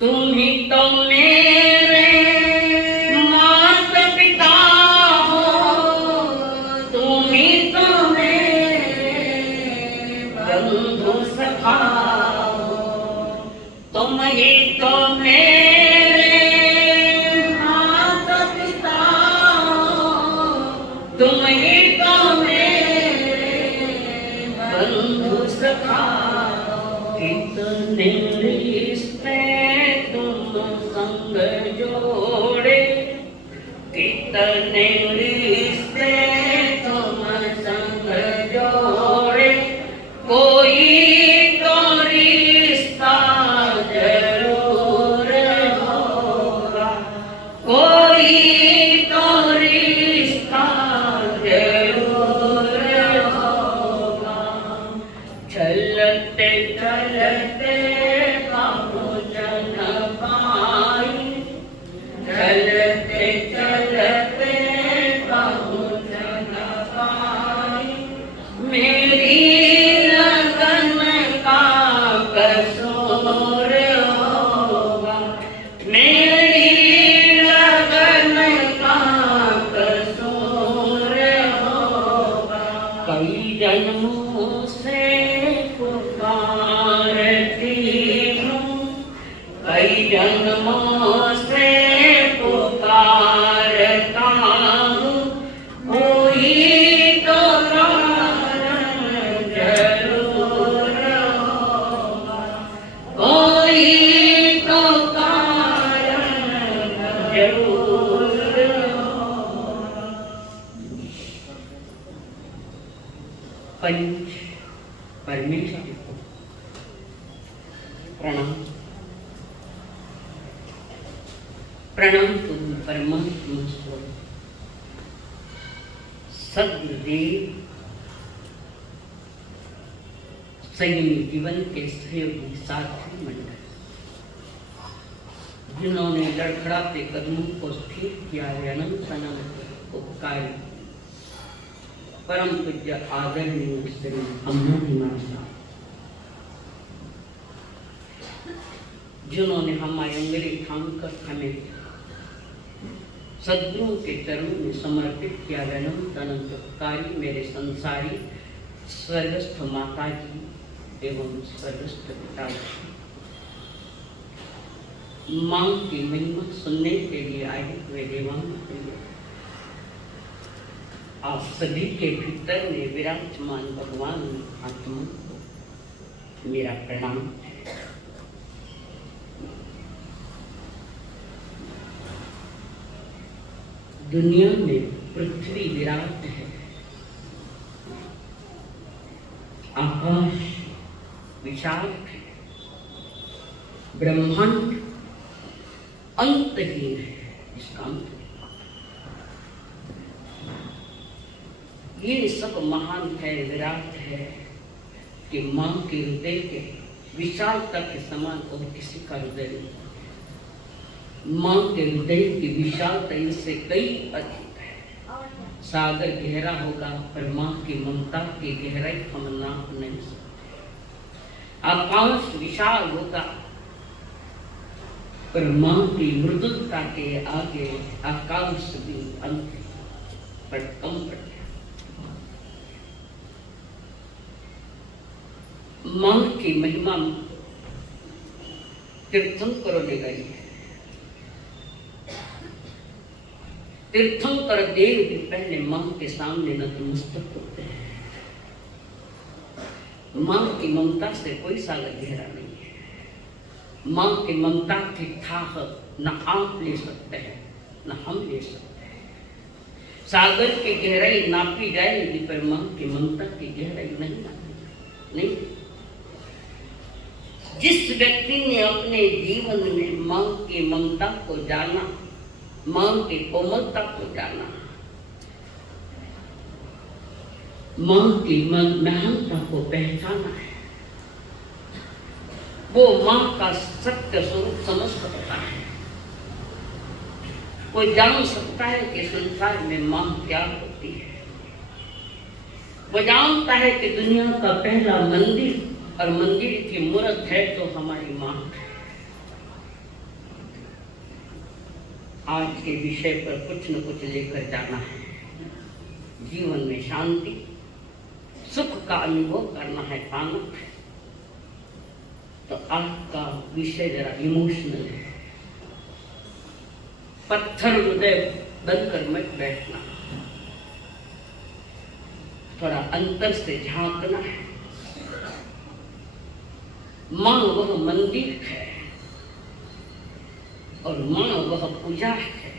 तुम ही तो मेरे माता पिता हो, तुम ही तो मेरे बंधु सखा हो, तुम ही तो मेरे माता पिता हो, तुम ही तो मेरे बंधु सखा हो। कितने रिश्ते संग जोड़े, कितने रिश्ते तुम संग जोड़े, कोई तो रिश्ता जरूर होगा, कोई तो रिश्ता जरूर होगा। चलते चलते चलते चलते पहुँचन पाई, मेरी लगन का कसूर होगा, मेरी लगन का कसूर होगा। कई जन्मों से पुकारती हूँ, कई जन्मों से पुकारता हूँ, कोई तो कारण जरूर होगा, कोई तो कारण जरूर होगा। पंच परमेश्वर को प्रणाम। प्रणाम तुम परमात्मा स्वरूप सदगुरुदेव, संयमी जीवन के सहयोगी साथी मंडल, जिन्होंने लड़खड़ाते कदमों को स्थिर किया है, अनंत अनंत उपकारी परम पूज्य आदरणीय श्री अम्मा साहब, जिन्होंने हमारी अंगली थाम कर हमें सद्गुरुओं के चरणों में समर्पित किया। अनंत अनंत उपकारी मेरे संसारी स्वर्गस्थ माता जी एवं स्वर्गस्थ पिता जी, मां की महिमा सुनने के लिए आए हुए देवांग, आप सभी के भीतर में विराजमान भगवान आत्मा को मेरा प्रणाम। दुनिया में पृथ्वी विराट है, आकाश विशाल है, ब्रह्मांड अंतहीन है, इसका अंत ये सब महान है, विराट है कि मां के हृदय के विशालता के समान और किसी का हृदय नहीं। मां के हृदय की विशालता इनसे कई अधिक है। सागर गहरा होगा पर मां की ममता की गहराई हम नाप नहीं सकते। आकाश विशाल होगा पर मां की मृदुता के आगे आकाश भी अंत पर कम पड़ गया। मां की महिमा तीर्थंकरों ने गाई है। तीर्थंकर देव भी पहले मां के सामने नतमस्तक होते हैं। मां की ममता से कोई सागर गहरा नहीं है। मां की ममता की थाह न आप ले सकते हैं न हम ले सकते हैं। सागर की गहराई नापी जाएगी पर मां की ममता की गहराई नहीं नापी नहीं। जिस व्यक्ति ने अपने जीवन में मां की ममता को जाना, मां की कोमलता को जाना, मां की महानता को पहचाना है, वो मां का सत्य स्वरूप समझ सकता है। वो जान सकता है कि संसार में मां क्या होती है। वो जानता है कि दुनिया का पहला मंदिर और मंदिर की मूर्त है तो हमारी माँ है। आज के विषय पर कुछ न कुछ लेकर जाना है। जीवन में शांति सुख का अनुभव करना है, पाना है। तो आज का विषय जरा इमोशनल है। पत्थर हृदय बनकर मत बैठना, थोड़ा अंतर से झांकना है। माँ वह मंदिर है और माँ वह पूजा है,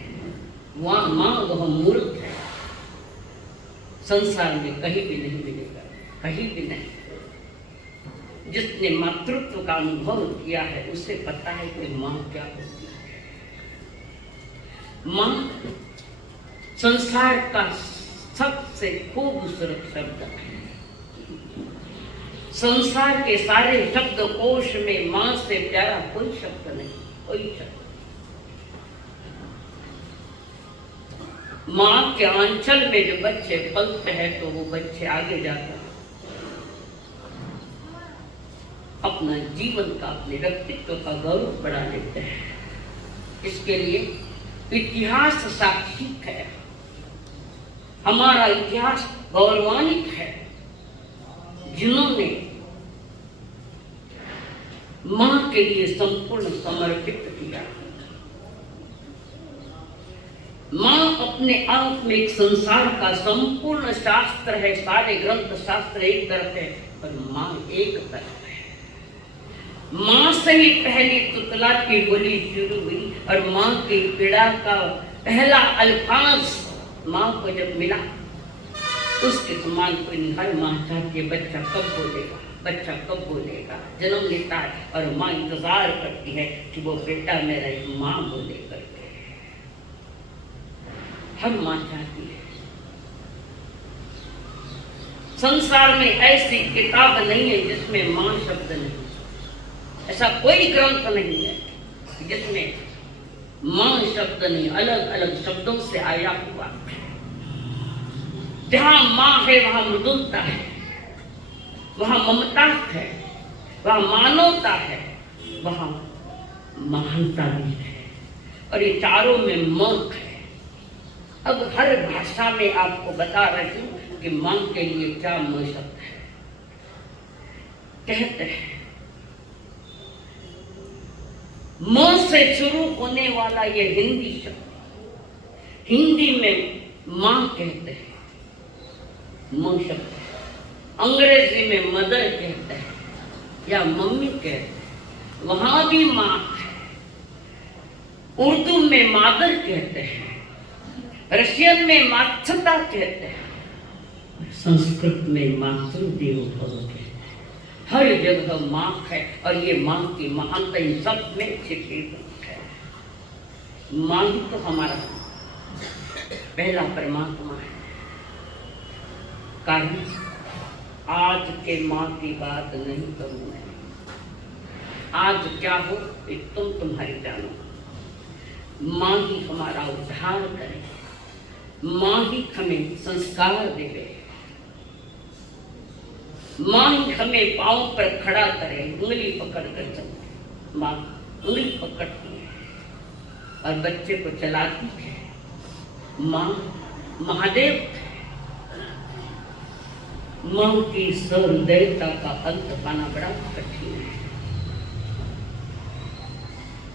वहाँ माँ वह मूर्त है। संसार में कहीं भी नहीं मिलेगा, कहीं भी नहीं। जिसने मातृत्व का अनुभव किया है उसे पता है कि माँ क्या होती है। माँ संसार का सबसे खूबसूरत शब्द है। संसार के सारे शब्दकोश में माँ से प्यारा कोई शब्द नहीं, कोई शब्द। माँ के आंचल में जो बच्चे पलते हैं तो वो बच्चे आगे जाकर अपना जीवन का, अपने व्यक्तित्व का गौरव बढ़ा लेते हैं। इसके लिए इतिहास साक्षी है। हमारा इतिहास गौरवान्वित है। जिन्होंने माँ के लिए संपूर्ण समर्पित किया। माँ अपने आप में एक संसार का संपूर्ण शास्त्र है। सारे ग्रंथ शास्त्र एक तरफ है और माँ एक तरफ है। माँ से ही पहली तुतला की बोली शुरू हुई और माँ की पीड़ा का पहला अल्फाज माँ को जब मिला, उसके समान कोई नहीं। हर माँ चाहती है बच्चा कब बोलेगा, बच्चा कब बोलेगा। जन्म लेता है और माँ इंतजार करती है कि वो बेटा मेरा एक माँ बोले करके। हर माँ चाहती है। संसार में ऐसी किताब नहीं है जिसमें माँ शब्द नहीं। ऐसा कोई ग्रंथ नहीं है जिसमें माँ शब्द नहीं। अलग अलग शब्दों से आया हुआ। जहाँ माँ है वहाँ मृदुलता है, वहाँ ममता है, वहाँ मानवता है, वहाँ महानता भी है। और ये चारों में माँ है। अब हर भाषा में आपको बता रही हूँ कि माँ के लिए क्या माँ शब्द है। कहते हैं माँ से शुरू होने वाला ये हिंदी शब्द, हिंदी में माँ कहते हैं, माँ शब्द है। अंग्रेजी में मदर कहते हैं या मम्मी कहते हैं, वहां भी माँ है। उर्दू में मादर कहते हैं, रशियन में मातृता कहते हैं, संस्कृत में मातृदेवो भव कहते हैं। हर जगह माँ है और ये माँ की महानता इन सब में छिपी है। माँ ही तो हमारा पहला परमात्मा है। कारण आज के माँ की बात नहीं करूँ मैं। आज क्या हो तुम्हारी जानो। माँ ही हमारा उद्धार करे, माँ ही हमें संस्कार देवे, माँ ही हमें पाँव पर खड़ा करे, उंगली पकड़ कर चलते। माँ उंगली पकड़ती है और बच्चे को चलाती है। माँ महादेव है। माँ की सहृदयता का अंत पाना बड़ा कठिन है।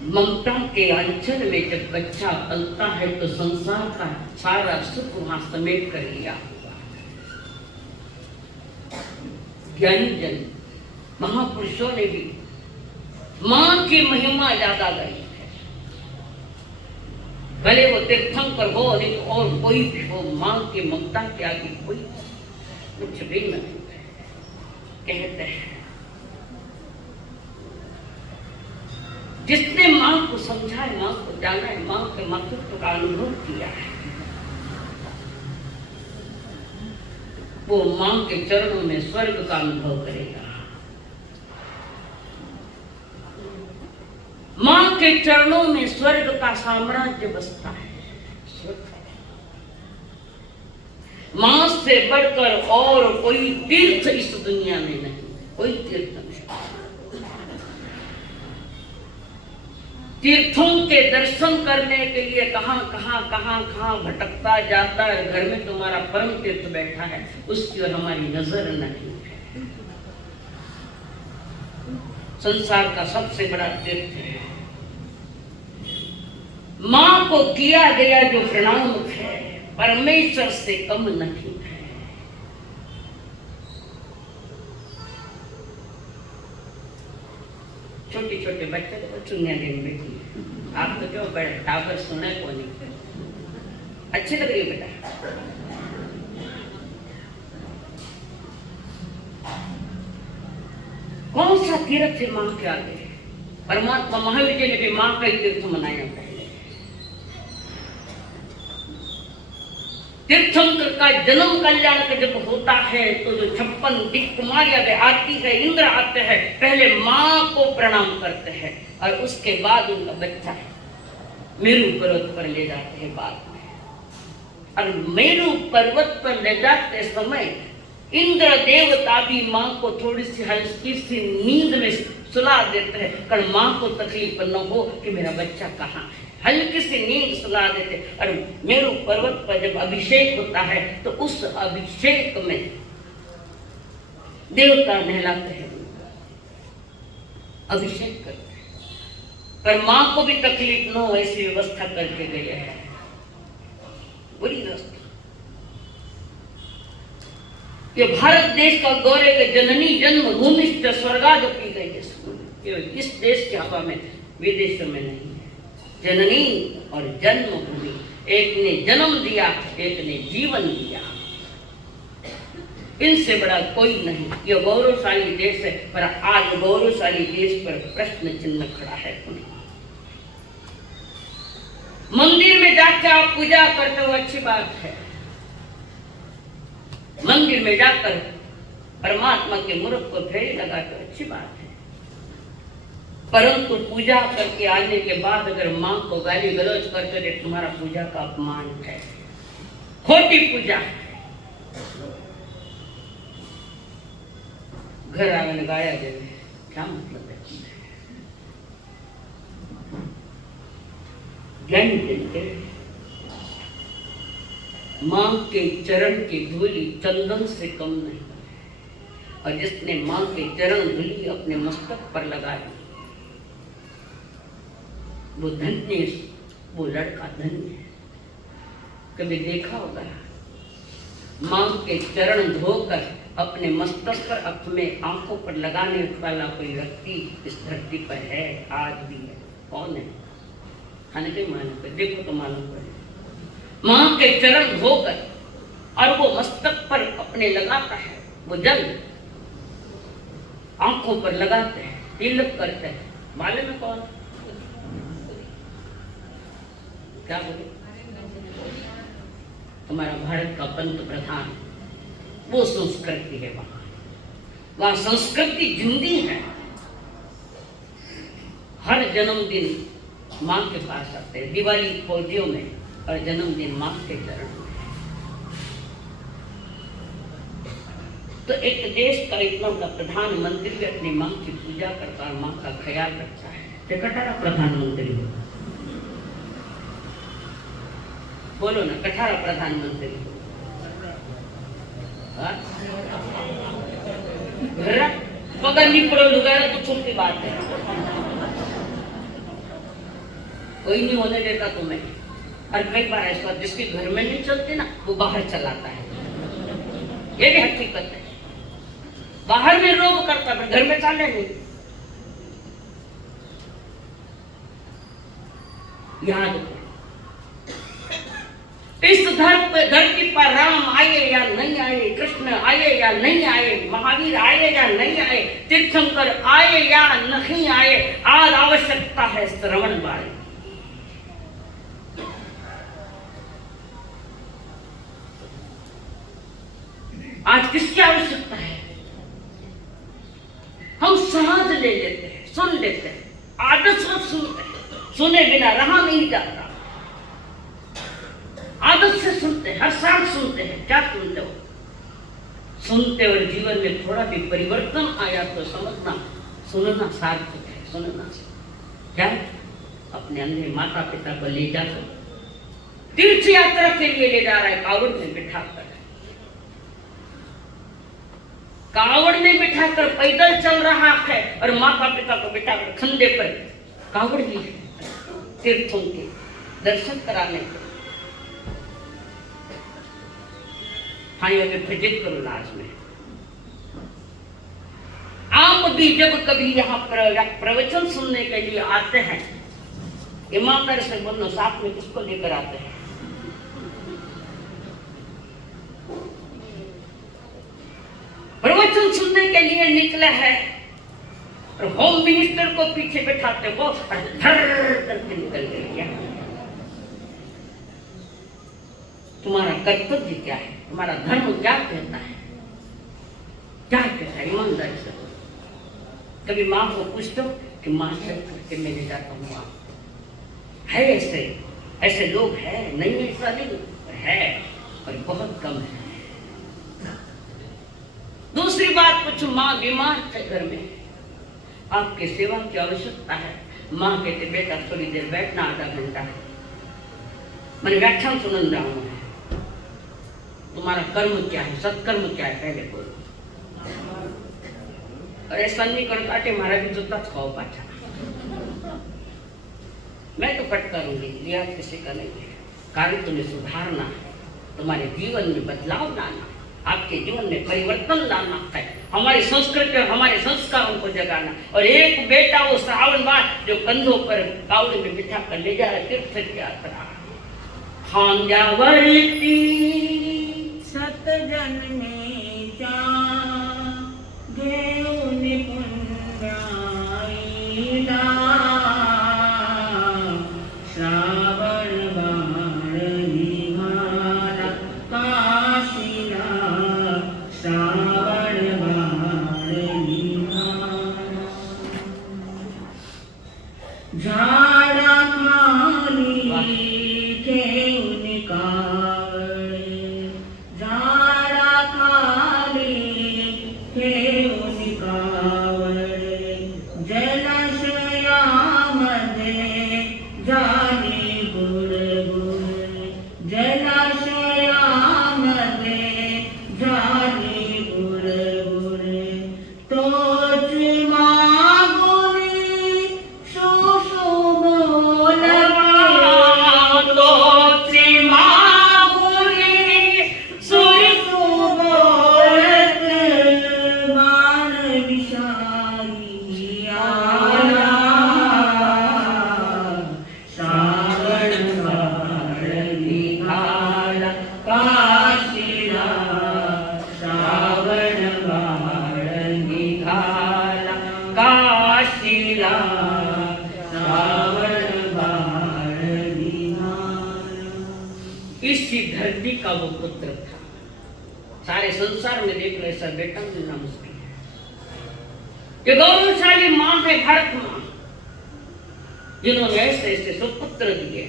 ममता के अंचल में जब बच्चा पलता है तो संसार का सारा सुख वहां समेट कर लिया हुआ। ज्ञानी जन महापुरुषों ने भी माँ की महिमा ज्यादा गई है। भले वो तीर्थंकर हो नहीं तो और कोई भी हो, माँ की ममता के आगे कोई कुछ भी नहीं। कहते हैं जिसने माँ को समझा है, माँ को जाना है, माँ के मातृत्व का अनुभव किया है, वो माँ के चरणों में स्वर्ग का अनुभव करेगा। माँ के चरणों में स्वर्ग का साम्राज्य बसता है। माँ से बढ़कर और कोई तीर्थ इस दुनिया में नहीं, कोई तीर्थ नहीं। तीर्थों के दर्शन करने के लिए कहां भटकता जाता है। घर में तुम्हारा परम तीर्थ बैठा है, उसकी ओर हमारी नजर नहीं है। संसार का सबसे बड़ा तीर्थ है। मां को किया गया जो प्रणाम है परमेश्वर से कम नहीं है। छोटे छोटे बच्चे को चुनिया देने बैठी, आप तो क्यों बड़े टावर सुने को नहीं, अच्छी लग रही है बेटा। कौन सा तीर्थ है मां के आगे? परमात्मा महावीर ने भी मां का ही तीर्थ मनाया पहले। तीर्थंकर का जन्म कल्याण का जब होता है तो जो 56 दिक्कुमारियां आती है, इंद्र आते हैं, पहले मां को प्रणाम करते हैं और उसके बाद उनका बच्चा मेरू पर्वत पर ले जाते हैं बाद में। और मेरू पर्वत पर ले जाते समय इंद्र देवता भी मां को थोड़ी सी हल्की सी नींद में सुला देते हैं, कारण मां को तकलीफ न हो कि मेरा बच्चा कहाँ है। हल्की सी नींद सुला देते। और मेरू पर्वत पर जब अभिषेक होता है तो उस अभिषेक में देवता नहलाते हैं, अभिषेक करते हैं, पर मां को भी तकलीफ न हो ऐसी व्यवस्था करके गए हैं। बुरी व्यवस्था। ये भारत देश का गौरव के जननी जन्म भूमि स्वर्गादपि गई। इस देश की हवा में विदेशों में नहीं है। जननी और जन्मभूमि, एक ने जन्म दिया, एक ने जीवन दिया, इनसे बड़ा कोई नहीं। यह गौरवशाली देश है, पर आज गौरवशाली देश पर प्रश्न चिन्ह खड़ा है। मंदिर में जाकर आप पूजा करते हो, अच्छी बात है। मंदिर में जाकर परमात्मा के मूर्त को फेरी लगाते हो, अच्छी बात है। परंतु पूजा करके आने के बाद अगर मां को गाली गलौज करते तो तुम्हारा पूजा का अपमान है, खोटी पूजा है। घर आंगन गाया जाए, क्या मतलब है? ज्ञानी कहते मां के चरण की धूली चंदन से कम नहीं, और जिसने मां के चरण धूली अपने मस्तक पर लगा दी वो धन्य, वो लड़का धन्य है। कभी देखा होगा मां के चरण धोकर अपने मस्तक पर, अपने आंखों पर लगाने वाला कोई व्यक्ति इस धरती पर है? आज भी है। कौन है? खाने के मालूम पर देखो तो मालूम पड़े। मां के चरण धोकर और वो मस्तक पर अपने लगाता है, वो जल आंखों पर लगाते हैं, तिलक करते हैं। मालूम है कौन? क्या बोले? हमारा भारत का पंत प्रधान। वो संस्कृति है, वहां संस्कृति जिंदी है। हर जन्मदिन मां के पास आते हैं, दिवाली फौजियों में, और जन्मदिन मां के चरण में। तो एक देश का इतना बड़ा प्रधानमंत्री भी अपनी मां की पूजा करता है, मां का ख्याल रखता है। तो कटारा प्रधानमंत्री हो, बोलो ना, कठारा प्रधानमंत्री मगर नहीं पड़ो लुगाया तो छोटी बात है, कोई नहीं होने देता तुम्हें। और कई बार ऐसा जिसके घर में नहीं चलते ना वो बाहर चलाता है, ये भी हकीकत है। बाहर में रोग करता है, घर में चले नहीं। याद इस धरती पर राम आए या नहीं आए, कृष्ण आए या नहीं आए, महावीर आए या नहीं आए, तीर्थंकर आए या नहीं आए, आज आवश्यकता है श्रवण बाणी। आज किसकी आवश्यकता है? हम सहज ले लेते हैं, सुन लेते हैं, आदत से सुनते हैं, सुने बिना रहा नहीं जाता। आदत से सुनते हैं, हर साल सुनते हैं। क्या सुनते हो? सुनते और जीवन में थोड़ा भी परिवर्तन आया तो समझना सुनना सार्थक है। सुनना क्या अपने अंधे माता पिता को ले जाकर तीर्थ यात्रा के लिए ले जा रहा है, कावड़ में बिठाकर। कावड़ में बिठाकर पैदल चल रहा है और माता पिता को बिठाकर कंधे पर कावड़ ली है तीर्थों के दर्शन कराने को। भाइयों में प्रेरित करो लाज में। आप भी जब कभी यहाँ प्रवचन सुनने के लिए आते हैं, ईमानदार से बोलो, साथ में किसको लेकर आते हैं? प्रवचन सुनने के लिए निकले हैं और होम मिनिस्टर को पीछे बैठाते हो और धर करके निकल गए। तुम्हारा कर्तव्य क्या है? तुम्हारा धर्म क्या कहता है? क्या कहता है? ईमानदारी से कभी माँ को पूछते हो कि माँ चल करके मैं जाता हूँ। माँ है ऐसे लोग हैं, नहीं ऐसा नहीं है, पर बहुत कम है। दूसरी बात पूछो, माँ बीमार है घर में, आपकी सेवा की आवश्यकता है। माँ कहते बेटा थोड़ी देर बैठना, आधा घंटा मैंने व्याख्यान सुनन रहा हूँ। तुम्हारा कर्म क्या है, सत्कर्म क्या है, पहले बोलो। और ऐसा नहीं करो काटे मारा भी जूता खाओ पाछा। मैं तो कट करूंगी, लिया किसी का नहीं है। कारण तुम्हें सुधारना है, तुम्हारे जीवन में बदलाव लाना, आपके जीवन में परिवर्तन लाना है, हमारी संस्कृति और हमारे संस्कारों को जगाना। और एक बेटा वो श्रावण मास जो कंधों पर कावड़ में बिठा कर ले जा रहा तीर्थ यात्रा। खांजावरती सत जन्मे जा देव पुण्याईला श्रावण बाण निहारा काशीला श्रावण बाण निहारा झाड़ा खाली घेऊन कावळे झाड़ा खाली घेऊन कावळे जलाशयामध्ये झाली बुडबुड जलाशयामध्ये झाली बुडबुड तोच मागुनी सुसु बोलवा तोच मागुनी सुसु बोलत बाण विषारी आला श्रावण बाण निघाला काशीला श्रावण बाण निघाला काशीला श्रावण बाण निघाला। इसी धरती का वो पुत्र था। सारे संसार में देख लो ऐसा बेटा मिलना मुश्किल है। ये गौरवशाली माँ है भारत माँ, जिन्होंने ऐसे ऐसे सुपुत्र दिए,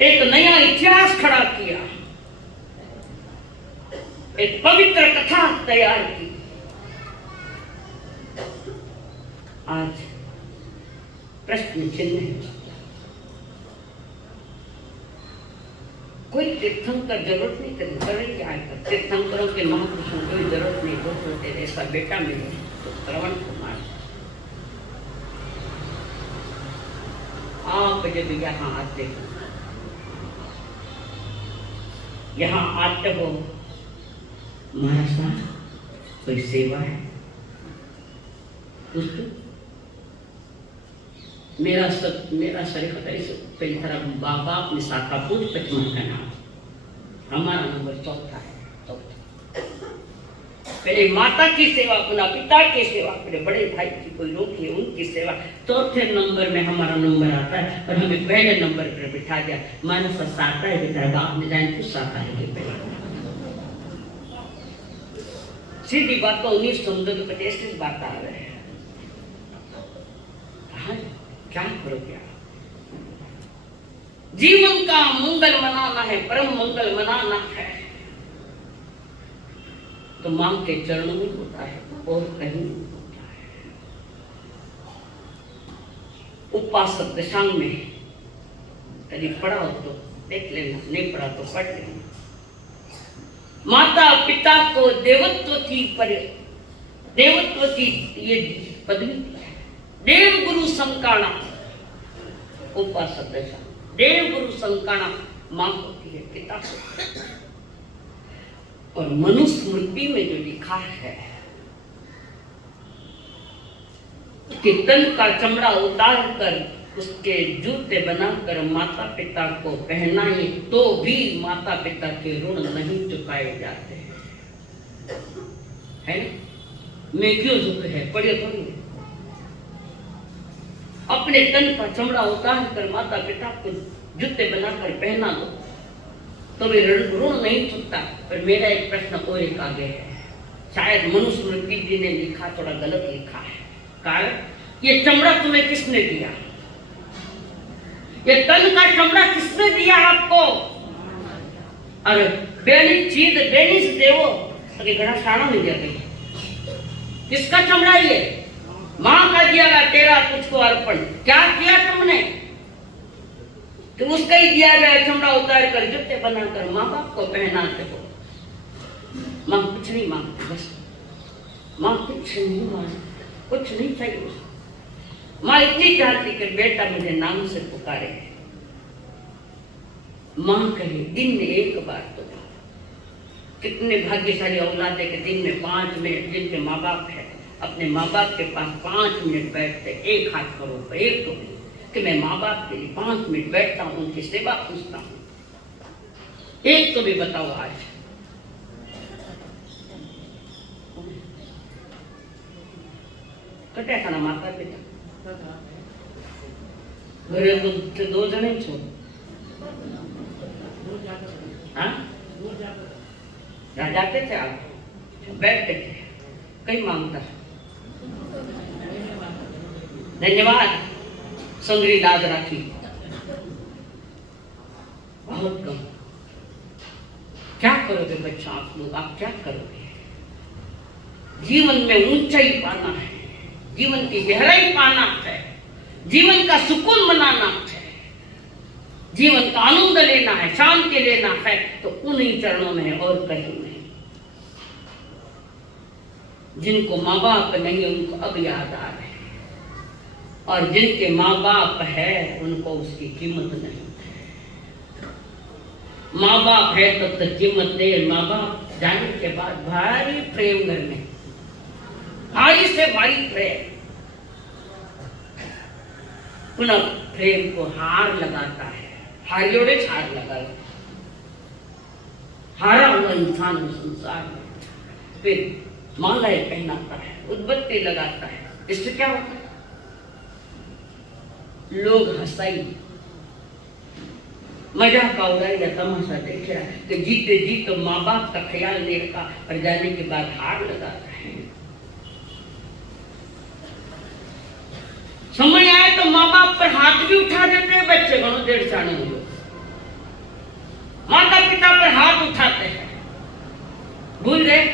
एक नया इतिहास खड़ा किया, एक पवित्र कथा तैयार की। आज प्रश्न चिन्ह है। कोई तीर्थंकर जरूरत नहीं करेंगे आकर, तीर्थंकरों के महापुरुषों कोई जरूरत नहीं हो सकते। ऐसा बेटा मिले तो श्रवण कुमार आप जब यहाँ आते हो, यहाँ आते हो महाराज साहब कोई सेवा है उसको मेरा शरीर होता है। पहली तरह बाबा अपने साकापुर पचमन का नाम, हमारा नंबर चौथा है। पहले माता की सेवा, पुनः पिता की सेवा, पहले बड़े भाई की कोई रोगी है उनकी सेवा, चौथे नंबर में हमारा नंबर आता है। और हमें पहले नंबर पर बिठा दिया। मानो साता है बेटा, बाप ने जाने कुछ साता है कि पहले सीधी बात को 1925 बात आ रहे हैं। क्या करोगे आप? जीवन का मंगल मनाना है, परम मंगल मनाना है तो मां के चरणों में होता है और कहीं नहीं होता है। उपासक दशांग में कभी पढ़ा हो तो देख लेना, नहीं पढ़ा तो पढ़ लेना। माता पिता को देवत्व की ये पदवी है। देव गुरु संकाणा उपासक दशा, देव गुरु संकाणा मां होती है, पिता को। और मनुस्मृति में जो लिखा है कि तन का चमड़ा उतार कर उसके जूते बनाकर माता पिता को पहनाए तो भी माता पिता के ऋण नहीं चुकाए जाते हैं, है ना? मैं क्यों दुख है, पढ़िए थोड़ी। अपने तन का चमड़ा उतार कर माता पिता को जूते बनाकर पहना दो तो भी ऋण नहीं चुकता। पर मेरा एक प्रश्न और एक आगे है, शायद मनुस्मृति जी ने लिखा थोड़ा गलत लिखा है। कारण ये चमड़ा तुम्हें किसने दिया? ये तन का चमड़ा किसने दिया आपको? अरे बेनी चीज बेनी से देवो अरे घड़ा साड़ा नहीं दिया गई। किसका चमड़ा ये? मां का दिया गया, तेरा तुझको अर्पण। क्या किया तुमने? तो उसका ही दिया गया चमड़ा उतार कर जूते बनाकर माँ बाप को पहनाते हो। माँ कुछ नहीं मांगती, बस माँ कुछ नहीं मांगती, कुछ नहीं चाहिए। माँ इतनी चाहती कि बेटा मुझे नाम से पुकारे। माँ कहे दिन में एक बार तो। कितने भाग्यशाली औलाद है कि दिन में 5 मिनट, जिनके माँ बाप है अपने माँ बाप के पास 5 मिनट बैठते, एक हाथ करो पर एक तो नहीं कि मैं माँ बाप के लिए 5 मिनट बैठता हूँ, उनकी सेवा पूछता हूँ। एक तो भी बताओ आज। कटे खाना माता पिता घरे दो जने छो, हाँ जाते थे आप, बैठते थे, कई मांगता धन्यवाद संग्री लाज राखी, बहुत कम। क्या करोगे बच्चा आप लोग, आप क्या करोगे? जीवन में ऊंचाई पाना है, जीवन की गहराई पाना है, जीवन का सुकून मनाना है, जीवन का आनंद लेना है, शांति लेना है, तो उन्हीं चरणों में है और कहीं नहीं। जिनको माँ बाप नहीं उनको अब याद आ रहे, और जिनके माँ बाप है उनको उसकी कीमत नहीं है। माँ बाप है तब तक कीमत दे, माँ बाप जाने के बाद भारी प्रेम करने, भारी से भारी प्रेम, पुनः प्रेम को हार लगाता है, हारियोड़े हार लगा, हारा हुआ इंसान उस संसार में फिर मालाएं पहनाता है, उद्बत्ती लगाता है। इससे क्या होता है? लोग हंसाई, मजाक का उड़ाई या तमाशा देख रहा है कि जीते जी तो माँ बाप का ख्याल नहीं रखा, और जाने के बाद हार लगाता है। समय आए तो माँ बाप पर हाथ भी उठा देते हैं बच्चे, घणो देर साने लोग माता पिता पर हाथ उठाते हैं, भूल गए।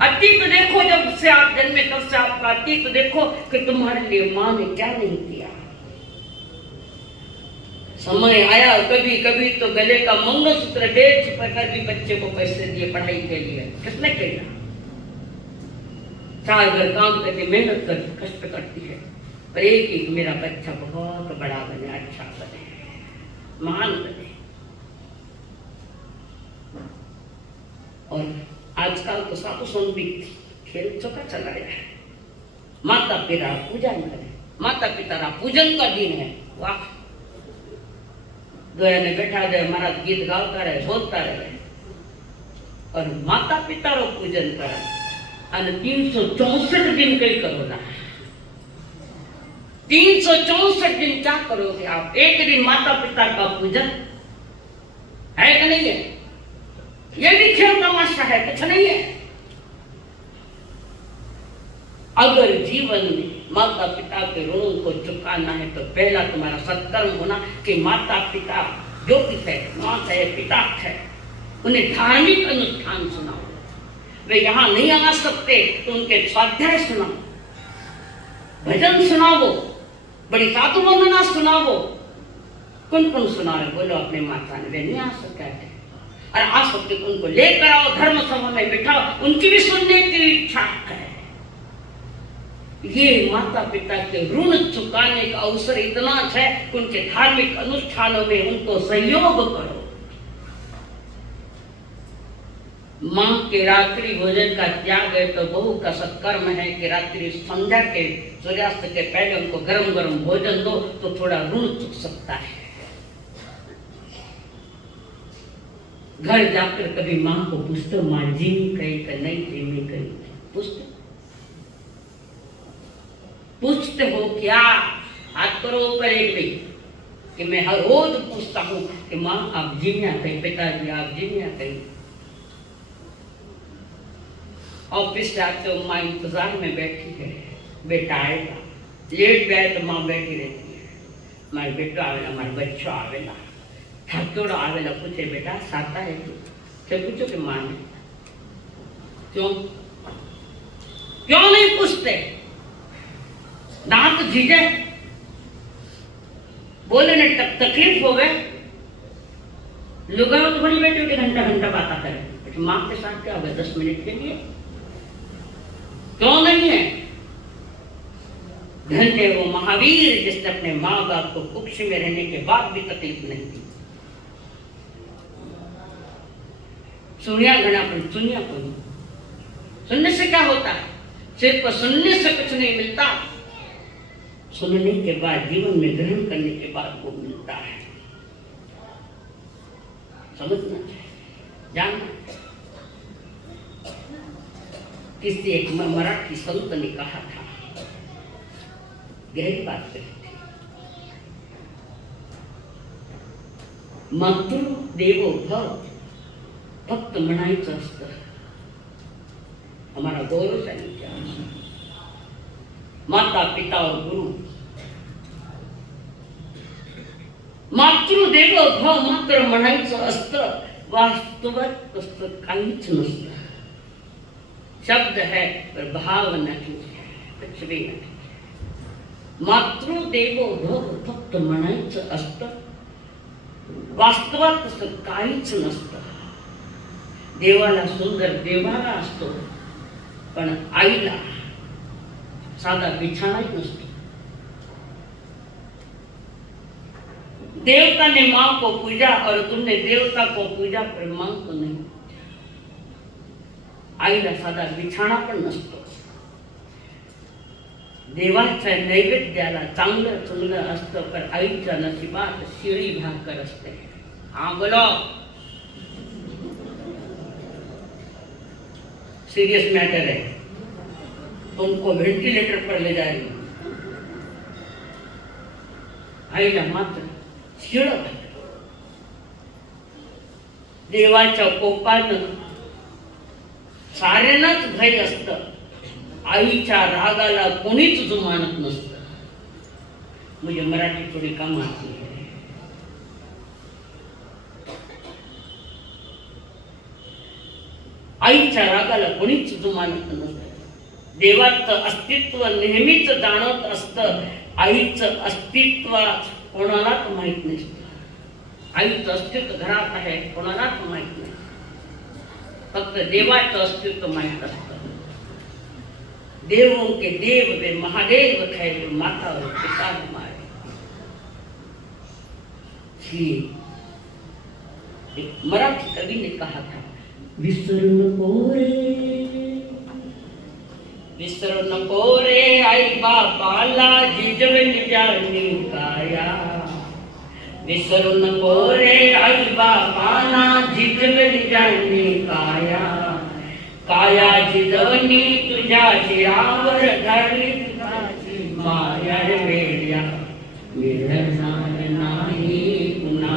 अतीत देखो, जब से आप जन्मे तब से आपका अतीत देखो कि तुम्हारे लिए माँ ने क्या नहीं किया। समय आया कभी कभी तो गले का मंगलसूत्र बेच कर भी बच्चे को पैसे दिए पढ़ाई के लिए, किसने किया? 4 घर काम करके मेहनत कर कष्ट करती है, पर एक ही मेरा बच्चा बहुत बड़ा बने, अच्छा बने, महान बने। और आजकल तो साधु संत भी खेल चौका चला गया है। माता पिता पूजन करें, माता पिता का पूजन का दिन है। वाह, दोया ने बैठा दे महाराज गीत गाता रहे, बोलता रहे, और माता पिता रो पूजन करे। અને 364 दिन कई करो ना, 364 दिन क्या करोगे आप? एक दिन माता पिता का पूजन है कि नहीं है? ये भी खेल तमाशा है, कुछ नहीं है। अगर जीवन में माता पिता के ऋणों को चुकाना है तो पहला तुम्हारा सत्कर्म होना कि माता पिता जो भी है, माँ है पिता है, उन्हें धार्मिक अनुष्ठान सुनाओ। वे यहाँ नहीं आ सकते तो उनके स्वाध्याय सुनाओ, भजन सुनाओ, बड़ी साधु वंदना सुनावो। कौन कौन सुना रहे? बोलो अपने माता ने, वे नहीं आ सकते थे। और आ सकते उनको लेकर आओ, धर्म सभा में बिठाओ, उनकी भी सुनने की इच्छा है। ये माता पिता के ऋण चुकाने का अवसर इतना है कि उनके धार्मिक अनुष्ठानों में उनको सहयोग करो। माँ के रात्रि भोजन का त्याग है तो बहू का सत्कर्म है कि रात्रि संध्या के सूर्यास्त के पहले उनको गरम गरम भोजन दो तो थोड़ा ऋण चुक सकता है। घर जाकर कभी माँ को पूछते, माँ जीवी कही कि नहीं जीवी कही? पूछते हो क्या? हाथ करो ऊपर एक भी कि मैं हर रोज पूछता हूँ कि माँ आप जीविया कही, पिताजी आप जीविया कही। ऑफिस से आते हो माँ इंतजार में बैठी है, बेटा आएगा। लेट गए तो माँ बैठी रहती है, हमारे बेटा आवेला, हमारे बच्चा आवेला, थकोड़ो आवेला। पूछे बेटा साता है तू? तो पूछो कि माँ ने क्यों क्यों नहीं पूछते? दांत झीजे, बोले ने तकलीफ हो गए। लुगाओ तो बड़ी बेटी उठे घंटा घंटा बात करे, माँ के साथ क्या हो गया 10 मिनट के लिए? क्यों नहीं है? धन्य वो महावीर जिसने अपने माँ बाप को कुक्ष में रहने के बाद भी तकलीफ नहीं दी। सुनिया घनापन, सुनिया कोई। सुनने से क्या होता है? सिर्फ सुनने से कुछ नहीं मिलता, सुनने के बाद जीवन में ग्रहण करने के बाद वो मिलता है। समझना चाहिए, जानना चाहिए। किसी एक मराठी संत ने कहा था, गहरी बात कही थी, मातृ देवो भव, फक्त म्हणायचं असतं। हमारा गौरवशाली क्या माता पिता और गुरु। मातृदेवो भव मात्र म्हणायचं असतं, वास्तवात तसं काहीच नसतं। शब्द है पर भाव नहीं, कुछ भी नहीं। मातृदेवो भव फक्त म्हणायचं असतं, वास्तवात तसं काहीच नसतं। देवाला सुंदर देवारा असतो, पण आईला साधा बिछाना ही नसतो। देवता ने माँ को पूजा और तुमने देवता को पूजा पर माँ को नहीं। आईला साधा बिछाना पण नसतो। देवाच्या नैवेद्याला चांगलं चुंगलं असतं, पण आईच्या नशिबात शिळी भाकर असते। हाँ बोलो, सीरियस मैटर है, तुमको वेंटिलेटर पर ले जा रही हूं। आईला मात्र शिळ भाकर। देवाच्या कोपानं साऱ्यांनाच भय असतं, आईच्या रागाला कोणीच जुमानत नसतं। मुझे मराठी थोड़ी कम आती है। आईच्या रागाला कोणीच जुमानत नसतं। देवाचं अस्तित्व नेहमीच जाणत असतं, आईचं अस्तित्व कोणालाच माहित नसतं। आईचं अस्तित्व घरात आहे, कोणालाच माहित नाही, फक्त देवाचं अस्तित्व माहित असतं। देवों के देव वे महादेव खैर, माता और पिता हमारे। एक मराठी कवि ने कहा था, विसरू नको रे आई बापाला, जिजवली जाणी काया। विसरू नको रे आई बापाला, जिजवली जाणी काया। काया जिजवणी तुझ्या शिरावर धरली तुझी माया वेड्या, मिळणार नाही पुन्हा।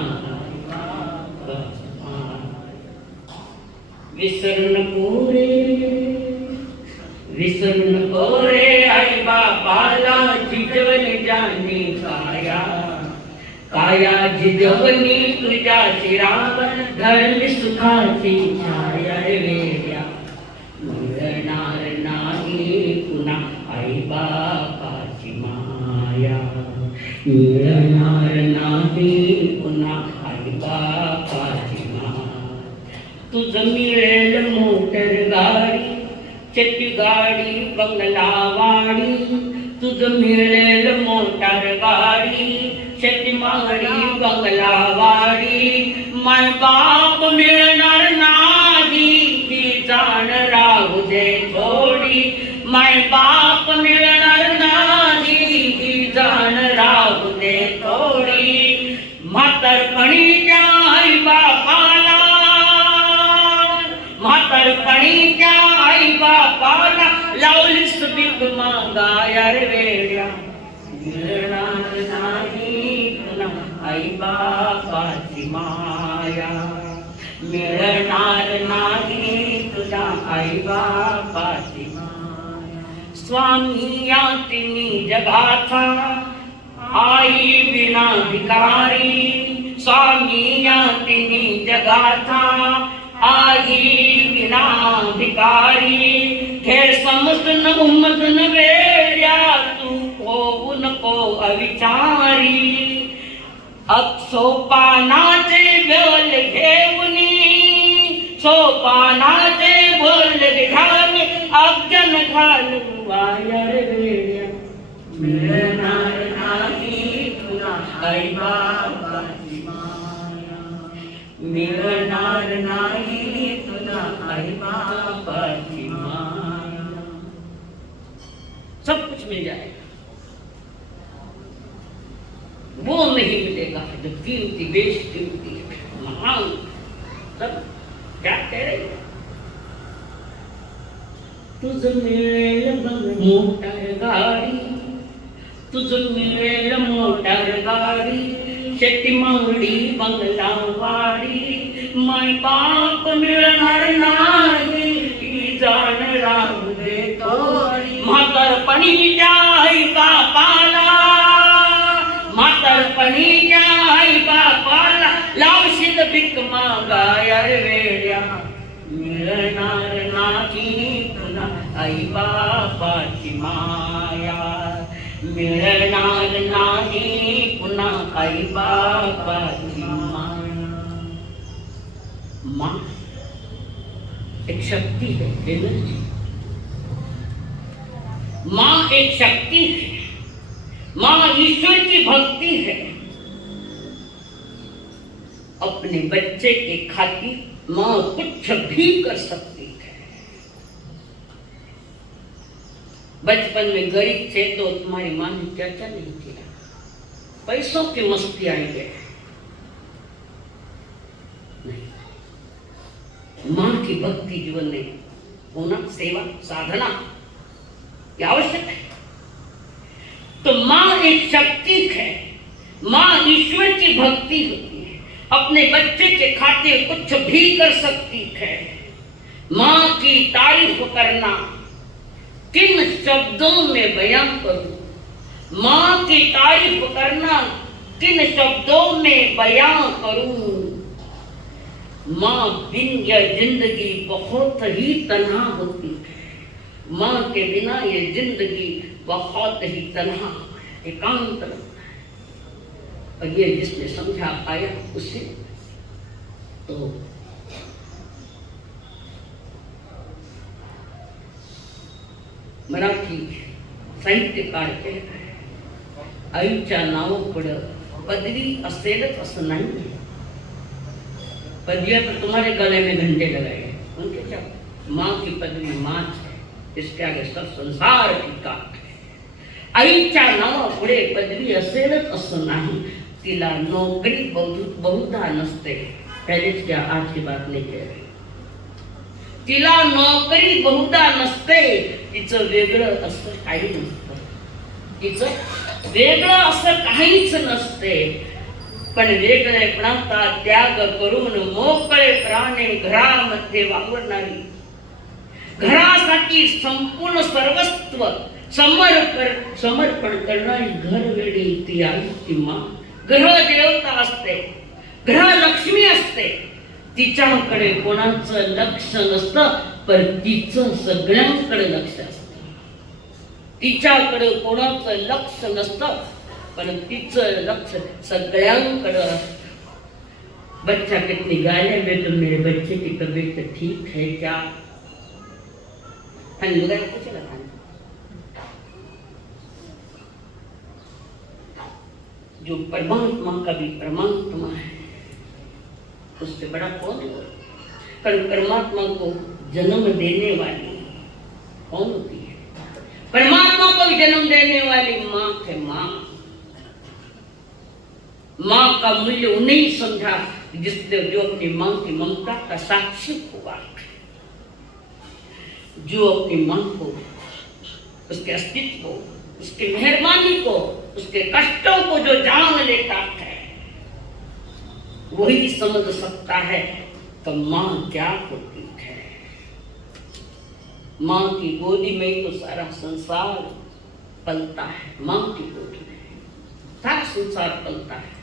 विसरू नको रे आई बापाला, जिजवली जाणी काया। काया जिजवणी तुझ्या शिरावर धरली सुखाची छाया वेड्या, मिळणार नाही पुन्हा। आई बापाची माया मिळणार नाही पुन्हा आई बापाची माया तुझं मिळेल मोटर गाडी चेटी गाडी बंगला वाडी तुझं मिळेल मोटर गाडी शेती मागडी बंगला वाडी माय बाप मिळणार नाही ही जाण राहू दे थोडी माय बाप मिळणार नाही ही जाण राहू दे थोडी म्हातारपणीच्या आई बापाला म्हातारपणीच्या आई बापाला लावलीस भीक मागाया रे वेड्या मिळणार नाही पुन्हा आई बापाची माया मिळणार नाही तुझ्या आई बापाची माया स्वामी या तिन्ही जगाचा आई विना भिकारी स्वामी या तिन्ही जगाचा आई विना भिकारी घे समजून उमजून वेड्या तू होऊ नको अविचारी सोपानाचे बोल घेऊनी सोपानाचे बोल घेऊन अज्ञान घालू वायर वेड्या मिळणार नाही तुला आई बापाची माया मिळणार नाही तुला आई बापाची माया सब कुछ मिल जाएगा वो नहीं मिलेगा जो कीमती बेशकीमती महान सब क्या कह रहे हैं तुझ मिळेल मोटर गाडी तुझ मिळेल मोटर गाडी शेती मागडी बंगला वाडी माय बाप मिळणार नाही जाण राहू दे थोडी म्हातारपणीच्या आई बापाला म्हातारपणीच्या आई बापाला लावशील भीक मागाया रे वेड्या मिळणार नाही पुन्हा आई बापाची माया मिळणार नाही पुन्हा आई बापाची माया माँ एक शक्ति है एनर्जी माँ एक शक्ति है माँ ईश्वर की भक्ति है अपने बच्चे के खातिर माँ कुछ भी कर सकती है बचपन में गरीब थे तो तुम्हारी माँ ने चर्चा नहीं किया पैसों की मस्ती आई है नहीं माँ की भक्ति जीवन में होना सेवा साधना ये आवश्यक है तो माँ एक शक्ति है माँ ईश्वर की भक्ति होती है अपने बच्चे के खातिर कुछ भी कर सकती है माँ की तारीफ करना किन शब्दों में बयां करूं माँ की तारीफ करना किन शब्दों में बयां करूं माँ बिन यह जिंदगी बहुत ही तन्हा होती है माँ के बिना ये जिंदगी बहुत ही तन्हा एकांत और ये जिसने समझा पाया उससे तो मराठी साहित्यकार कहते हैं आईच्या नावापुढे पदवी असेलच असं नाही पदवियां तो तुम्हारे गले में घंटे लगाए उनके क्या माँ की पदवी माँ है इसके आगे सब संसार की काट है आईच्या नावापुढे पदवी असेलच असं नाही तिला नोकरी बहुधा नसते पहलेच क्या आज की बात नहीं कह रही तिला नोकरी बहुधा नसते तिचं वेगळं असं काही नसतं तिचं वेगळं असं काहीच नसते पण वेगळेपणाचा त्याग करून मोकळे प्राणे घरामध्ये वावरणारी घरासाठी संपूर्ण सर्वस्व समर्पण करणारी घरवेडी ती आई ती माँ ग्रहदेवता असते ग्रहलक्ष्मी असते तिच्याकडे कोणाचं लक्ष नसतं पण तिचं सगळ्यांकडे लक्ष असतं तिच्याकडे कोणाचं लक्ष नसतं, पण तिचं लक्ष सगळ्यांकडे असतं. बच्चा कितनी गाले में, तो मेरे बच्चे की तबीयत ठीक है क्या? कुछ लगा जो परमात्मा का भी परमात्मा है, उससे बड़ा कौन है? परमात्मा को जन्म देने वाली कौन होती है? परमात्मा को जन्म देने वाली माँ है। माँ का मूल्य उन्हें समझा जिसने जो अपनी माँ की ममता का साक्षी हुआ, जो अपनी माँ को, उसके अस्तित्व को, उसकी मेहरबानी को, उसके कष्टों को जो जान लेता है, वही समझ सकता है तो माँ क्या होती है। माँ की गोदी में तो सारा संसार पलता है। माँ की गोदी में सारा संसार पलता है।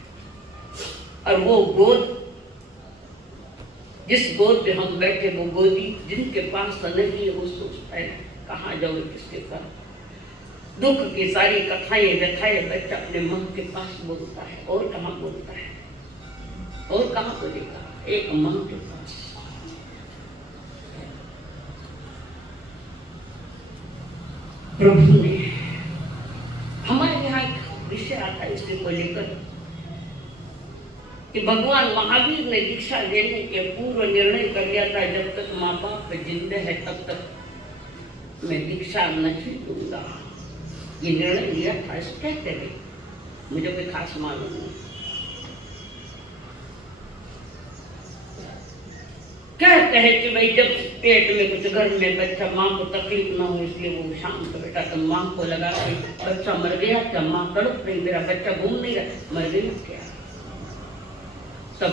और वो गोद, जिस गोद में हम बैठे, वो गोदी जिनके पास नहीं है, वो सोचता है कहाँ जाओ, किसके पास? दुख की सारी कथाएं व्यथाएं बच्चा अपने माँ के पास बोलता है। और कहाँ बोलता है? और कहाँ बोलेगा? एक माँ के पास। प्रभु ने हमारे यहाँ एक विषय आता है इसको लेकर कि भगवान महावीर ने दीक्षा लेने के पूर्व निर्णय कर लिया था, जब तक माँ बाप जिंदा है तब तक मैं दीक्षा नहीं दूंगा। ये निर्णय लिया था। इसको कहते हैं, मुझे कोई खास मालूम नहीं। कहते हैं कि भाई जब पेट में कुछ घर में बच्चा, माँ को तकलीफ ना हो इसलिए वो शांत बैठा, तो माँ को लगा कि बच्चा मर गया क्या? माँ तड़प रही, मेरा बच्चा घूम नहीं रहा, मर गया क्या? तब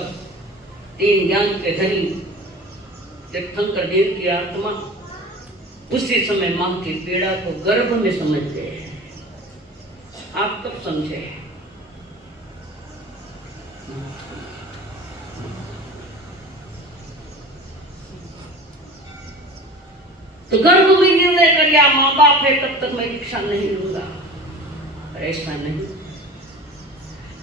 तीन ज्ञान के धनी तीर्थंकर देव की आत्मा उसी समय माँ की पीड़ा को गर्भ में समझ गए। आप कब समझे? तो गर्भ में निर्णय कर लिया, माँ बाप है तब तक मैं दीक्षा नहीं लूंगा। पर ऐसा नहीं।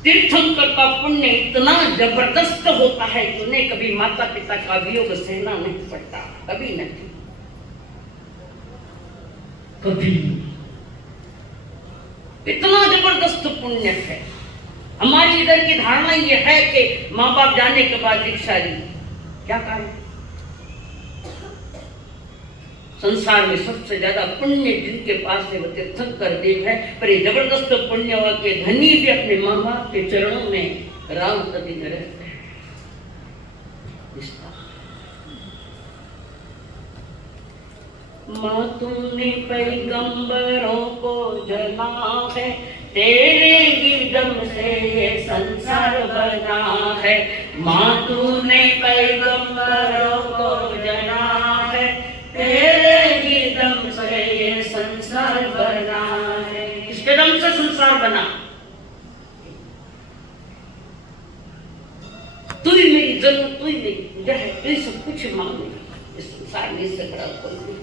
तीर्थंकर का पुण्य इतना जबरदस्त होता है कि उन्हें कभी माता पिता का वियोग सहना नहीं पड़ता, कभी नहीं, कभी। इतना जबरदस्त पुण्य है। हमारी इधर की धारणा यह है कि माँ बाप जाने के बाद दीक्षा ली, क्या कारण? संसार में सबसे ज्यादा पुण्य जिनके पास है वो तीर्थंकर देव है। पर ये जबरदस्त पुण्य हुआ कि धनी भी अपने माँ बाप के चरणों में राम प्रतिदिन रहते हैं। माँ तुमने पैगंबरों को जना है, तेरे ही दम से ये संसार बना है। माँ तूने पैगंबरों को जना है, तेरे ही दम से ये संसार बना है। किसके दम से संसार बना? तू ही मेरी जन्नत, तू ही मेरी पूजा है, तू ही सब कुछ मांगे। इस संसार में इससे बड़ा कोई नहीं।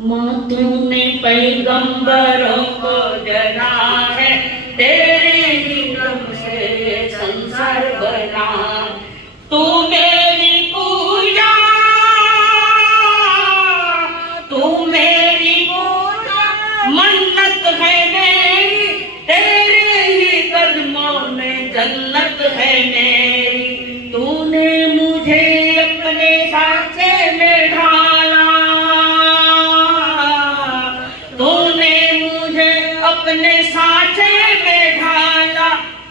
माँ तूने पैगंबरों को जना है, तेरे ही दम से ये संसार बना। तू मेरी पूजा, तू मेरी पूजा, मन्नत है मेरी, तेरे ही कदमों में जन्नत है मेरी। तूने मुझे अपने सांचे में ढाला, तूने मुझे अपने सांचे में ढाला।